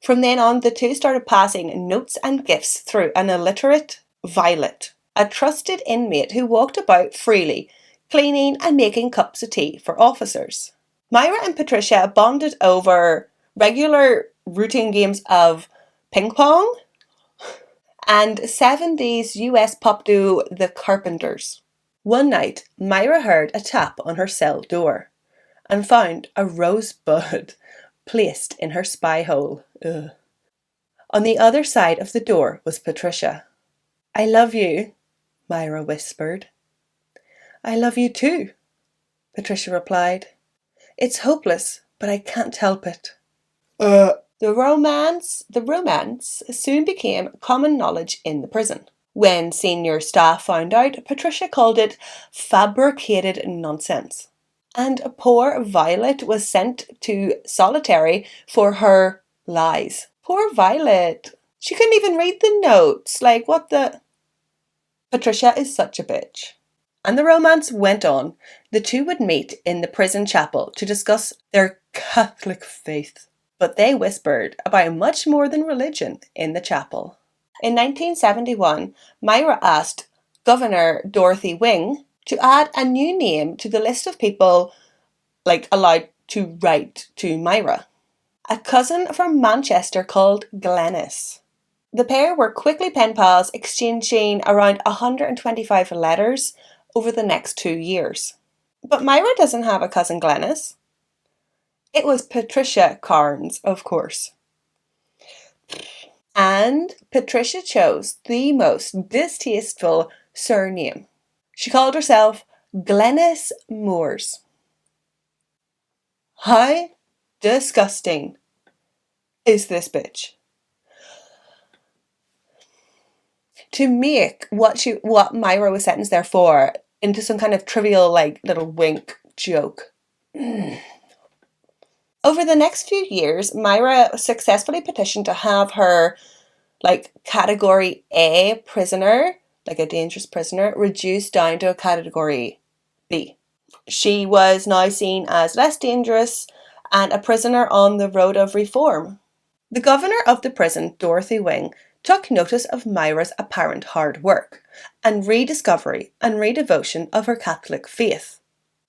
From then on, the two started passing notes and gifts through an illiterate Violet, a trusted inmate who walked about freely, cleaning and making cups of tea for officers. Myra and Patricia bonded over regular routine games of ping pong and 70s US pop duo The Carpenters. One night, Myra heard a tap on her cell door and found a rosebud placed in her spy hole. Ugh. On the other side of the door was Patricia. "I love you," Myra whispered. "I love you too," Patricia replied. "It's hopeless, but I can't help it." The romance soon became common knowledge in the prison. When senior staff found out, Patricia called it fabricated nonsense. And poor Violet was sent to solitary for her lies. Poor Violet. She couldn't even read the notes. Like, what the... Patricia is such a bitch. And the romance went on. The two would meet in the prison chapel to discuss their Catholic faith. But they whispered about much more than religion in the chapel. In 1971, Myra asked Governor Dorothy Wing to add a new name to the list of people allowed to write to Myra. A cousin from Manchester called Glenys. The pair were quickly pen pals, exchanging around 125 letters over the next 2 years. But Myra doesn't have a cousin Glenys. It was Patricia Carnes, of course. And Patricia chose the most distasteful surname. She called herself Glenys Moores. How disgusting is this bitch? To make what Myra was sentenced there for into some kind of trivial little wink joke. Over the next few years, Myra successfully petitioned to have her category A prisoner, like a dangerous prisoner, reduced down to a category B. She was now seen as less dangerous and a prisoner on the road of reform. The governor of the prison, Dorothy Wing, took notice of Myra's apparent hard work and rediscovery and redevotion of her Catholic faith.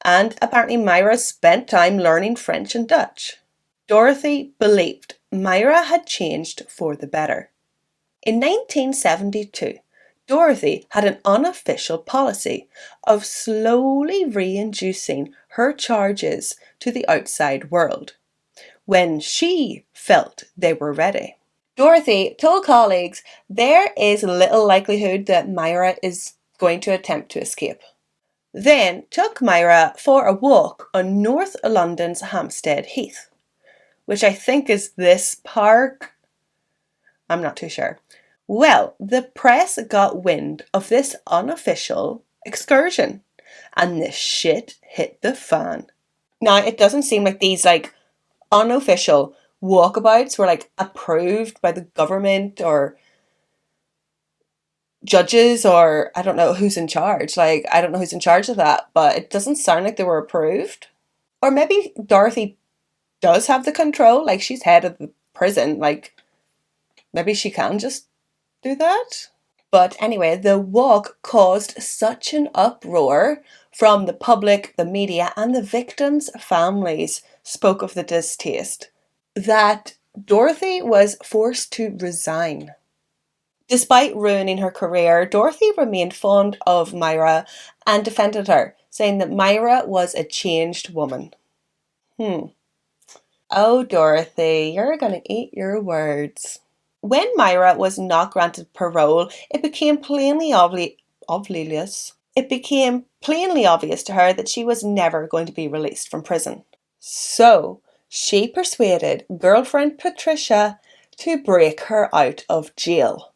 And apparently Myra spent time learning French and Dutch. Dorothy believed Myra had changed for the better. In 1972, Dorothy had an unofficial policy of slowly reintroducing her charges to the outside world when she felt they were ready. Dorothy told colleagues there is little likelihood that Myra is going to attempt to escape. Then took Myra for a walk on North London's Hampstead Heath, which I think is this park. I'm not too sure. Well, the press got wind of this unofficial excursion, and the shit hit the fan. Now, it doesn't seem like these unofficial walkabouts were approved by the government or judges, or I don't know who's in charge. I don't know who's in charge of that, but it doesn't sound like they were approved. Or maybe Dorothy does have the control, she's head of the prison, maybe she can just do that. But anyway, the walk caused such an uproar from the public, the media, and the victims' families spoke of the distaste that Dorothy was forced to resign. Despite ruining her career, Dorothy remained fond of Myra and defended her, saying that Myra was a changed woman. Oh, Dorothy, you're gonna eat your words. When Myra was not granted parole, it became plainly obvious to her that she was never going to be released from prison. So, she persuaded girlfriend Patricia to break her out of jail.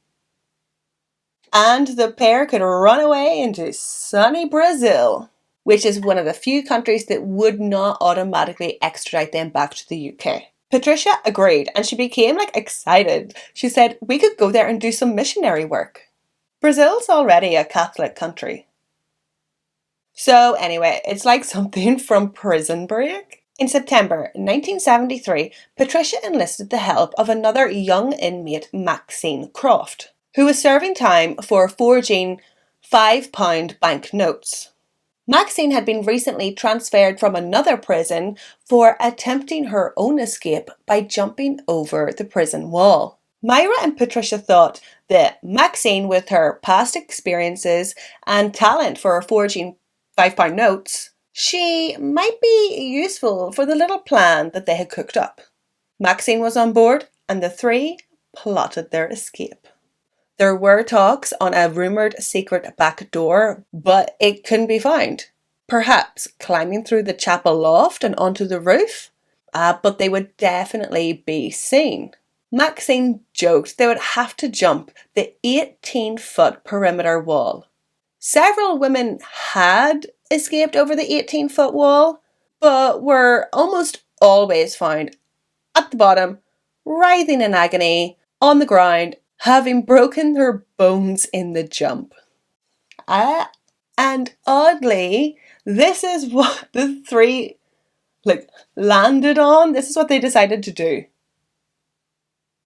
And the pair could run away into sunny Brazil, which is one of the few countries that would not automatically extradite them back to the UK. Patricia agreed, and she became excited. She said, we could go there and do some missionary work. Brazil's already a Catholic country. So anyway, it's like something from Prison Break. In September 1973, Patricia enlisted the help of another young inmate, Maxine Croft, who was serving time for forging £5 banknotes. Maxine had been recently transferred from another prison for attempting her own escape by jumping over the prison wall. Myra and Patricia thought that Maxine, with her past experiences and talent for forging £5 notes, she might be useful for the little plan that they had cooked up. Maxine was on board, and the three plotted their escape. There were talks on a rumoured secret back door, but it couldn't be found. Perhaps climbing through the chapel loft and onto the roof, but they would definitely be seen. Maxine joked they would have to jump the 18-foot perimeter wall. Several women had escaped over the 18-foot wall, but were almost always found at the bottom, writhing in agony, on the ground, having broken their bones in the jump. And oddly, this is what the three landed on. This is what they decided to do.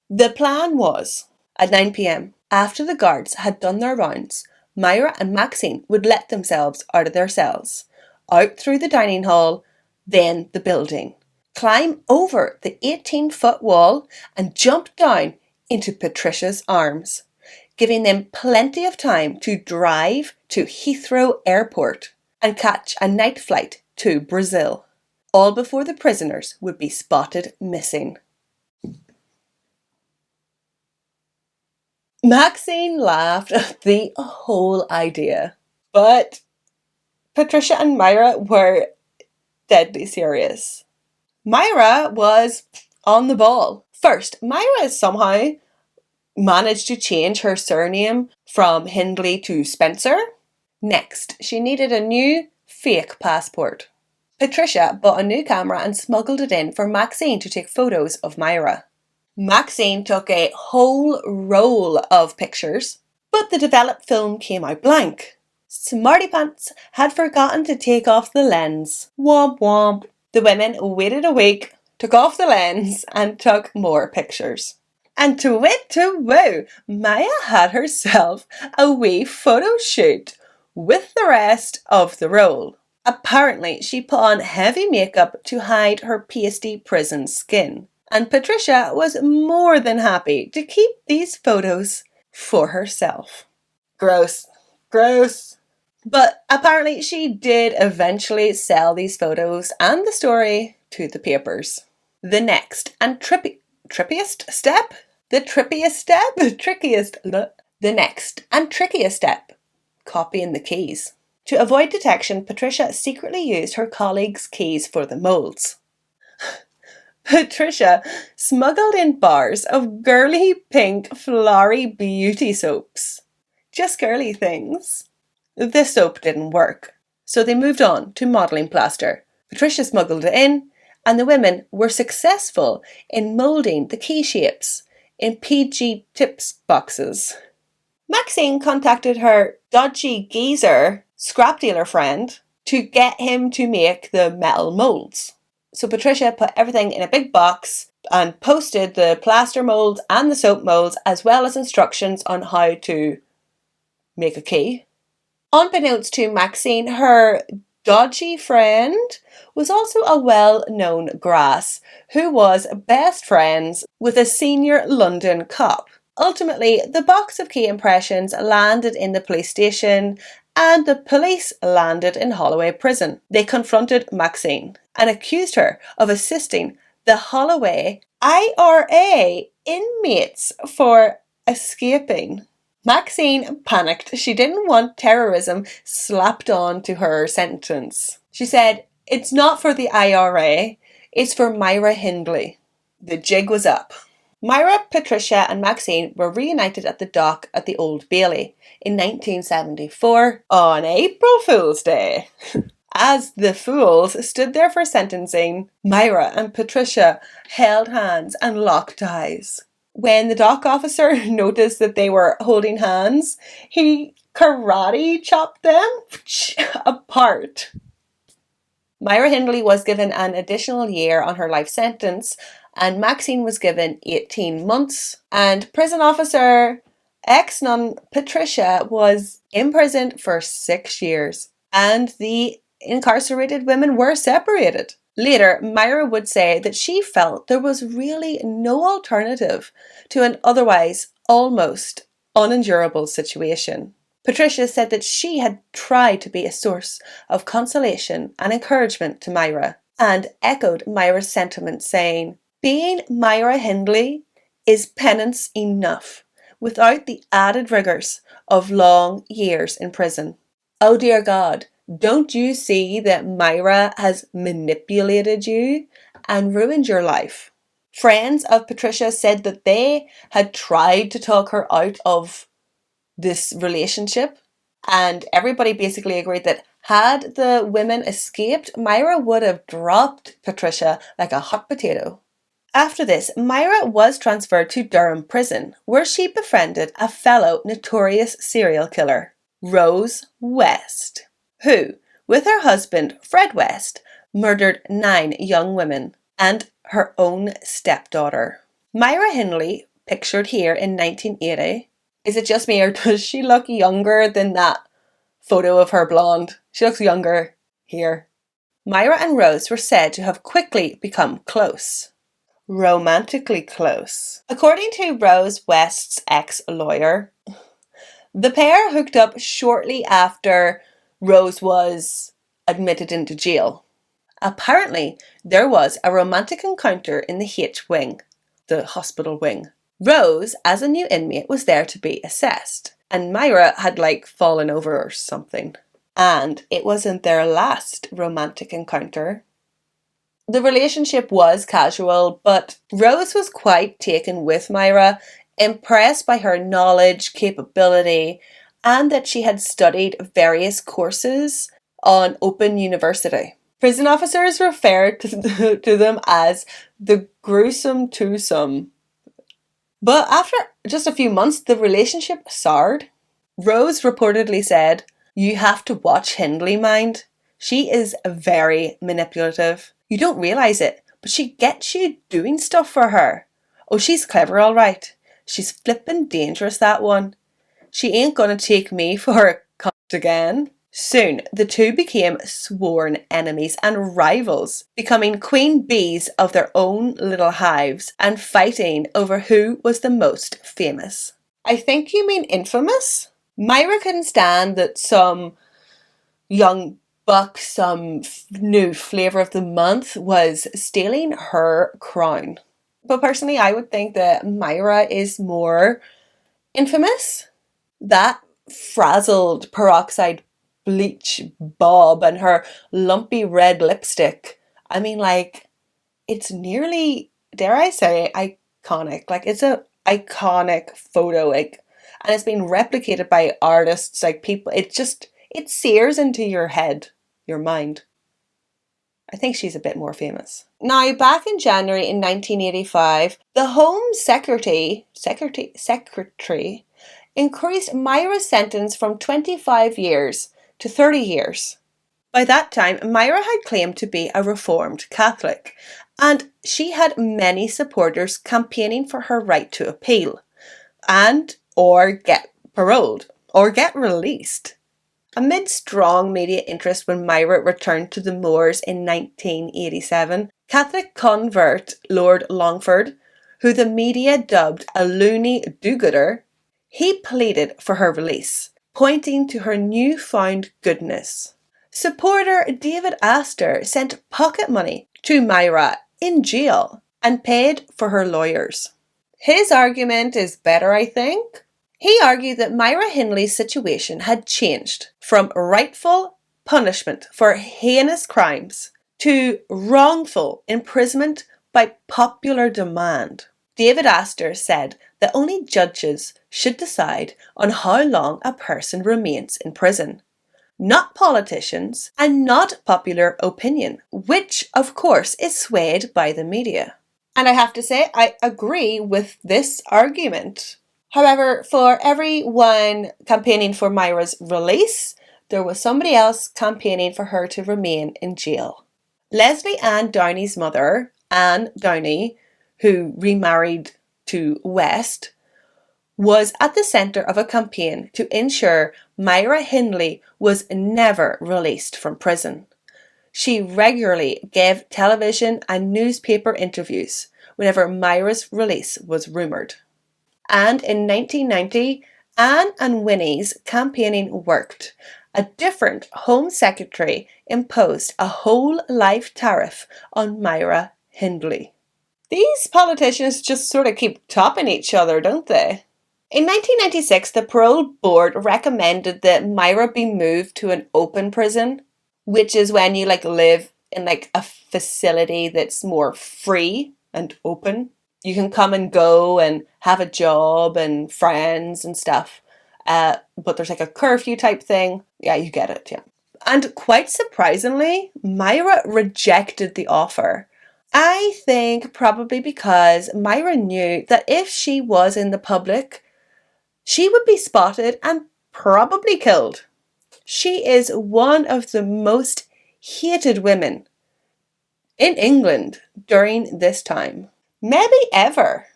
The plan was, at 9 p.m, after the guards had done their rounds, Myra and Maxine would let themselves out of their cells, out through the dining hall, then the building, climb over the 18-foot wall and jump down into Patricia's arms, giving them plenty of time to drive to Heathrow Airport and catch a night flight to Brazil, all before the prisoners would be spotted missing. Maxine laughed at the whole idea, but Patricia and Myra were deadly serious. Myra was on the ball. First, Myra somehow managed to change her surname from Hindley to Spencer. Next, she needed a new fake passport. Patricia bought a new camera and smuggled it in for Maxine to take photos of Myra. Maxine took a whole roll of pictures, but the developed film came out blank. Smarty Pants had forgotten to take off the lens. Womp womp. The women waited a week, took off the lens, and took more pictures. And to wit to woo, Maya had herself a wee photo shoot with the rest of the roll. Apparently, she put on heavy makeup to hide her pasty prison skin, and Patricia was more than happy to keep these photos for herself. Gross. But apparently she did eventually sell these photos and the story to the papers. The next and trippiest step The next and trickiest step, copying the keys. To avoid detection, Patricia secretly used her colleagues' keys for the molds. Patricia smuggled in bars of girly pink flowery beauty soaps. Just girly things. The soap didn't work, so they moved on to modelling plaster. Patricia smuggled it in, and the women were successful in moulding the key shapes in PG Tips boxes. Maxine contacted her dodgy geezer scrap dealer friend to get him to make the metal moulds. So Patricia put everything in a big box and posted the plaster moulds and the soap moulds, as well as instructions on how to make a key. Unbeknownst to Maxine, her dodgy friend was also a well-known grass who was best friends with a senior London cop. Ultimately, the box of key impressions landed in the police station and the police landed in Holloway prison. They confronted Maxine and accused her of assisting the Holloway IRA inmates for escaping. Maxine panicked. She didn't want terrorism slapped on to her sentence. She said, "It's not for the IRA, it's for Myra Hindley." The jig was up. Myra, Patricia and Maxine were reunited at the dock at the Old Bailey in 1974 on April Fool's Day. As the fools stood there for sentencing, Myra and Patricia held hands and locked eyes. When the dock officer noticed that they were holding hands, he karate chopped them apart. Myra Hindley was given an additional year on her life sentence, and Maxine was given 18 months. And prison officer ex-nun Patricia was imprisoned for 6 years, and the incarcerated women were separated. Later, Myra would say that she felt there was really no alternative to an otherwise almost unendurable situation. Patricia said that she had tried to be a source of consolation and encouragement to Myra, and echoed Myra's sentiment, saying, "Being Myra Hindley is penance enough without the added rigours of long years in prison. Oh dear God, don't you see that Myra has manipulated you and ruined your life?" Friends of Patricia said that they had tried to talk her out of this relationship, and everybody basically agreed that had the women escaped, Myra would have dropped Patricia like a hot potato. After this, Myra was transferred to Durham Prison, where she befriended a fellow notorious serial killer, Rose West, who, with her husband Fred West, murdered 9 young women and her own stepdaughter. Myra Hindley, pictured here in 1980. Is it just me, or does she look younger than that photo of her blonde? She looks younger here. Myra and Rose were said to have quickly become close. Romantically close. According to Rose West's ex-lawyer, the pair hooked up shortly after Rose was admitted into jail. Apparently, there was a romantic encounter in the H wing, the hospital wing. Rose, as a new inmate, was there to be assessed, and Myra had fallen over or something. And it wasn't their last romantic encounter. The relationship was casual, but Rose was quite taken with Myra, impressed by her knowledge, capability, and that she had studied various courses on Open University. Prison officers referred to them as the gruesome twosome. But after just a few months, the relationship soured. Rose reportedly said, "You have to watch Hindley, mind. She is very manipulative. You don't realise it, but she gets you doing stuff for her. Oh, she's clever all right. She's flippin' dangerous, that one. She ain't gonna take me for a cunt again." Soon, the two became sworn enemies and rivals, becoming queen bees of their own little hives and fighting over who was the most famous. I think you mean infamous? Myra couldn't stand that some young buck, some new flavour of the month, was stealing her crown. But personally, I would think that Myra is more infamous. That frazzled peroxide bleach bob and her lumpy red lipstick. I mean, like, it's nearly, dare I say, iconic. Like, it's a iconic photo, like, and it's been replicated by artists, like people. It sears into your head, your mind. I think she's a bit more famous. Now, back in January in 1985, the Home Secretary increased Myra's sentence from 25 years to 30 years. By that time, Myra had claimed to be a Reformed Catholic, and she had many supporters campaigning for her right to appeal and or get paroled or get released. Amid strong media interest when Myra returned to the moors in 1987, Catholic convert Lord Longford, who the media dubbed a loony do-gooder, he pleaded for her release, pointing to her newfound goodness. Supporter David Astor sent pocket money to Myra in jail and paid for her lawyers. His argument is better, I think. He argued that Myra Hindley's situation had changed from rightful punishment for heinous crimes to wrongful imprisonment by popular demand. David Astor said that only judges should decide on how long a person remains in prison, not politicians and not popular opinion, which of course is swayed by the media. And I have to say, I agree with this argument. However, for everyone campaigning for Myra's release, there was somebody else campaigning for her to remain in jail. Leslie Ann Downey's mother, Anne Downey, who remarried to West, was at the centre of a campaign to ensure Myra Hindley was never released from prison. She regularly gave television and newspaper interviews whenever Myra's release was rumoured. And in 1990, Anne and Winnie's campaigning worked. A different Home Secretary imposed a whole life tariff on Myra Hindley. These politicians just sort of keep topping each other, don't they? In 1996, the parole board recommended that Myra be moved to an open prison, which is when you live in a facility that's more free and open. You can come and go and have a job and friends and stuff. But there's a curfew type thing. Yeah, you get it, yeah. And quite surprisingly, Myra rejected the offer. I think probably because Myra knew that if she was in the public, she would be spotted and probably killed. She is one of the most hated women in England during this time. Maybe ever.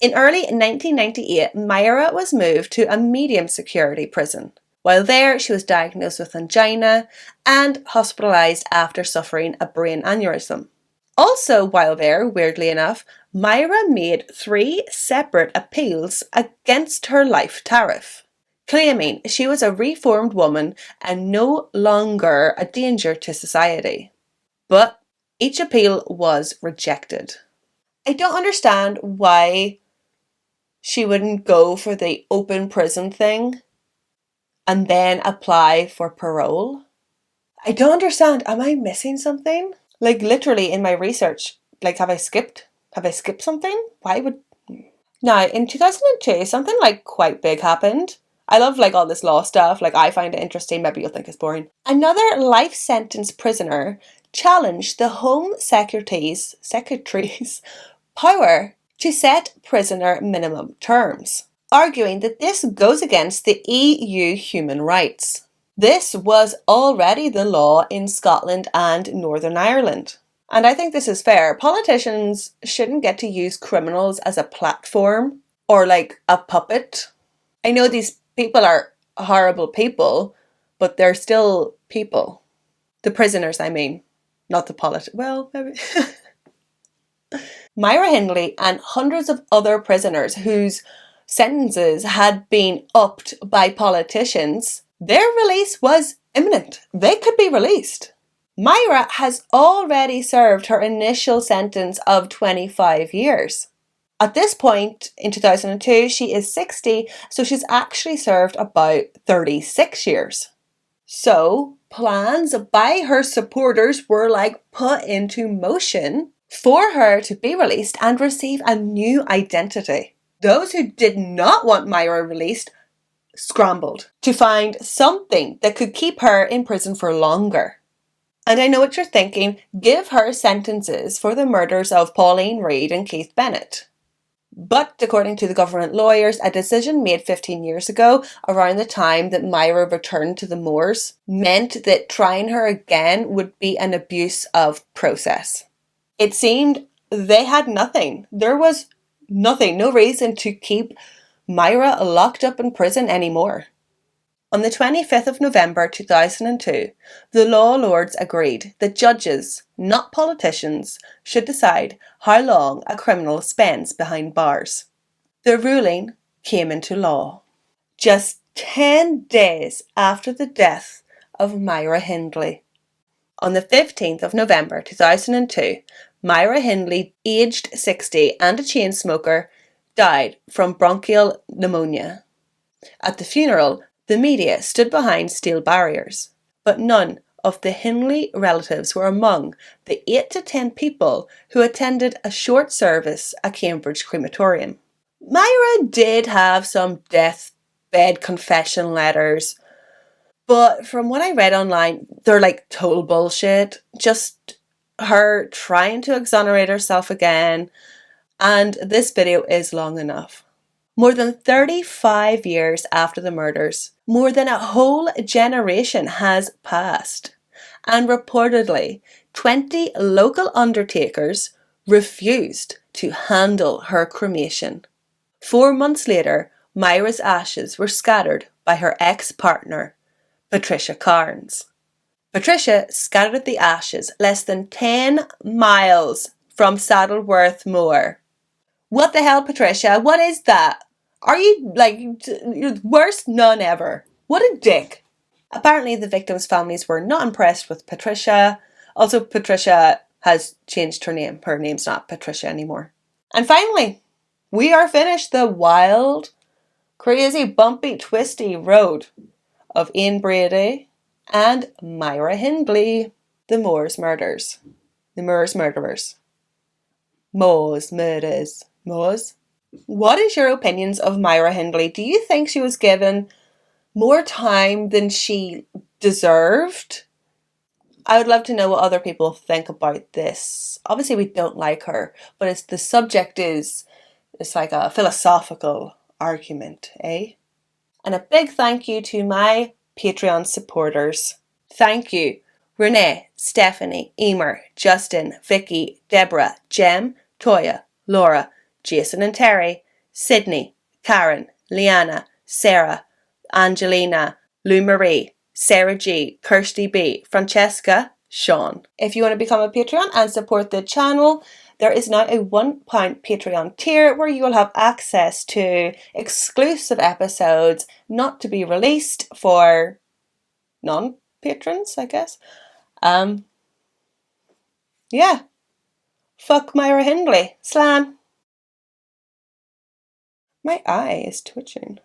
In early 1998, Myra was moved to a medium security prison. While there, she was diagnosed with angina and hospitalised after suffering a brain aneurysm. Also, while there, weirdly enough, Myra made 3 separate appeals against her life tariff, claiming she was a reformed woman and no longer a danger to society. But each appeal was rejected. I don't understand why she wouldn't go for the open prison thing and then apply for parole. I don't understand. Am I missing something? Literally in my research, have I skipped something? Why would... Now, in 2002, something quite big happened. I love all this law stuff. I find it interesting. Maybe you'll think it's boring. Another life sentence prisoner challenged the Home Secretary's power to set prisoner minimum terms, arguing that this goes against the EU human rights. This was already the law in Scotland and Northern Ireland. And I think this is fair. Politicians shouldn't get to use criminals as a platform or a puppet. I know these people are horrible people, but they're still people. The prisoners, I mean. Not the politicians. Well, maybe... Myra Hindley and hundreds of other prisoners whose sentences had been upped by politicians, their release was imminent. They could be released. Myra has already served her initial sentence of 25 years. At this point, in 2002, she is 60, so she's actually served about 36 years. So, plans by her supporters were put into motion for her to be released and receive a new identity. Those who did not want Myra released scrambled to find something that could keep her in prison for longer. And I know what you're thinking, give her sentences for the murders of Pauline Reed and Keith Bennett. But according to the government lawyers, a decision made 15 years ago, around the time that Myra returned to the moors, meant that trying her again would be an abuse of process. It seemed they had nothing. There was nothing, no reason to keep Myra locked up in prison anymore. On the 25th of November 2002, the law lords agreed that judges, not politicians, should decide how long a criminal spends behind bars. The ruling came into law just 10 days after the death of Myra Hindley. On the 15th of November 2002, Myra Hindley, aged 60 and a chain smoker, died from bronchial pneumonia. At the funeral, the media stood behind steel barriers, but none of the Hindley relatives were among the 8 to 10 people who attended a short service at Cambridge crematorium. Myra did have some deathbed confession letters, but from what I read online, they're total bullshit. Just her trying to exonerate herself again, and this video is long enough. More than 35 years after the murders, more than a whole generation has passed, and reportedly 20 local undertakers refused to handle her cremation. 4 months later, Myra's ashes were scattered by her ex-partner, Patricia Carnes. Patricia scattered the ashes less than 10 miles from Saddleworth Moor. What the hell, Patricia? What is that? Are you, you're worst nun ever? What a dick. Apparently the victims' families were not impressed with Patricia. Also, Patricia has changed her name. Her name's not Patricia anymore. And finally, we are finished the wild, crazy, bumpy, twisty road of Ian Brady and Myra Hindley, the Moors murders. The Moors murderers. Moors murders. Moors? What is your opinions of Myra Hindley? Do you think she was given more time than she deserved? I would love to know what other people think about this. Obviously we don't like her, but it's like a philosophical argument, eh? And a big thank you to my Patreon supporters. Thank you, Renee, Stephanie, Emer, Justin, Vicky, Deborah, Jem, Toya, Laura, Jason and Terry, Sydney, Karen, Leanna, Sarah, Angelina, Lou Marie, Sarah G, Kirsty B, Francesca, Sean. If you want to become a Patreon and support the channel, there is now a £1 Patreon tier where you will have access to exclusive episodes not to be released for non-patrons, I guess. Yeah. Fuck Myra Hindley. Slan. My eye is twitching.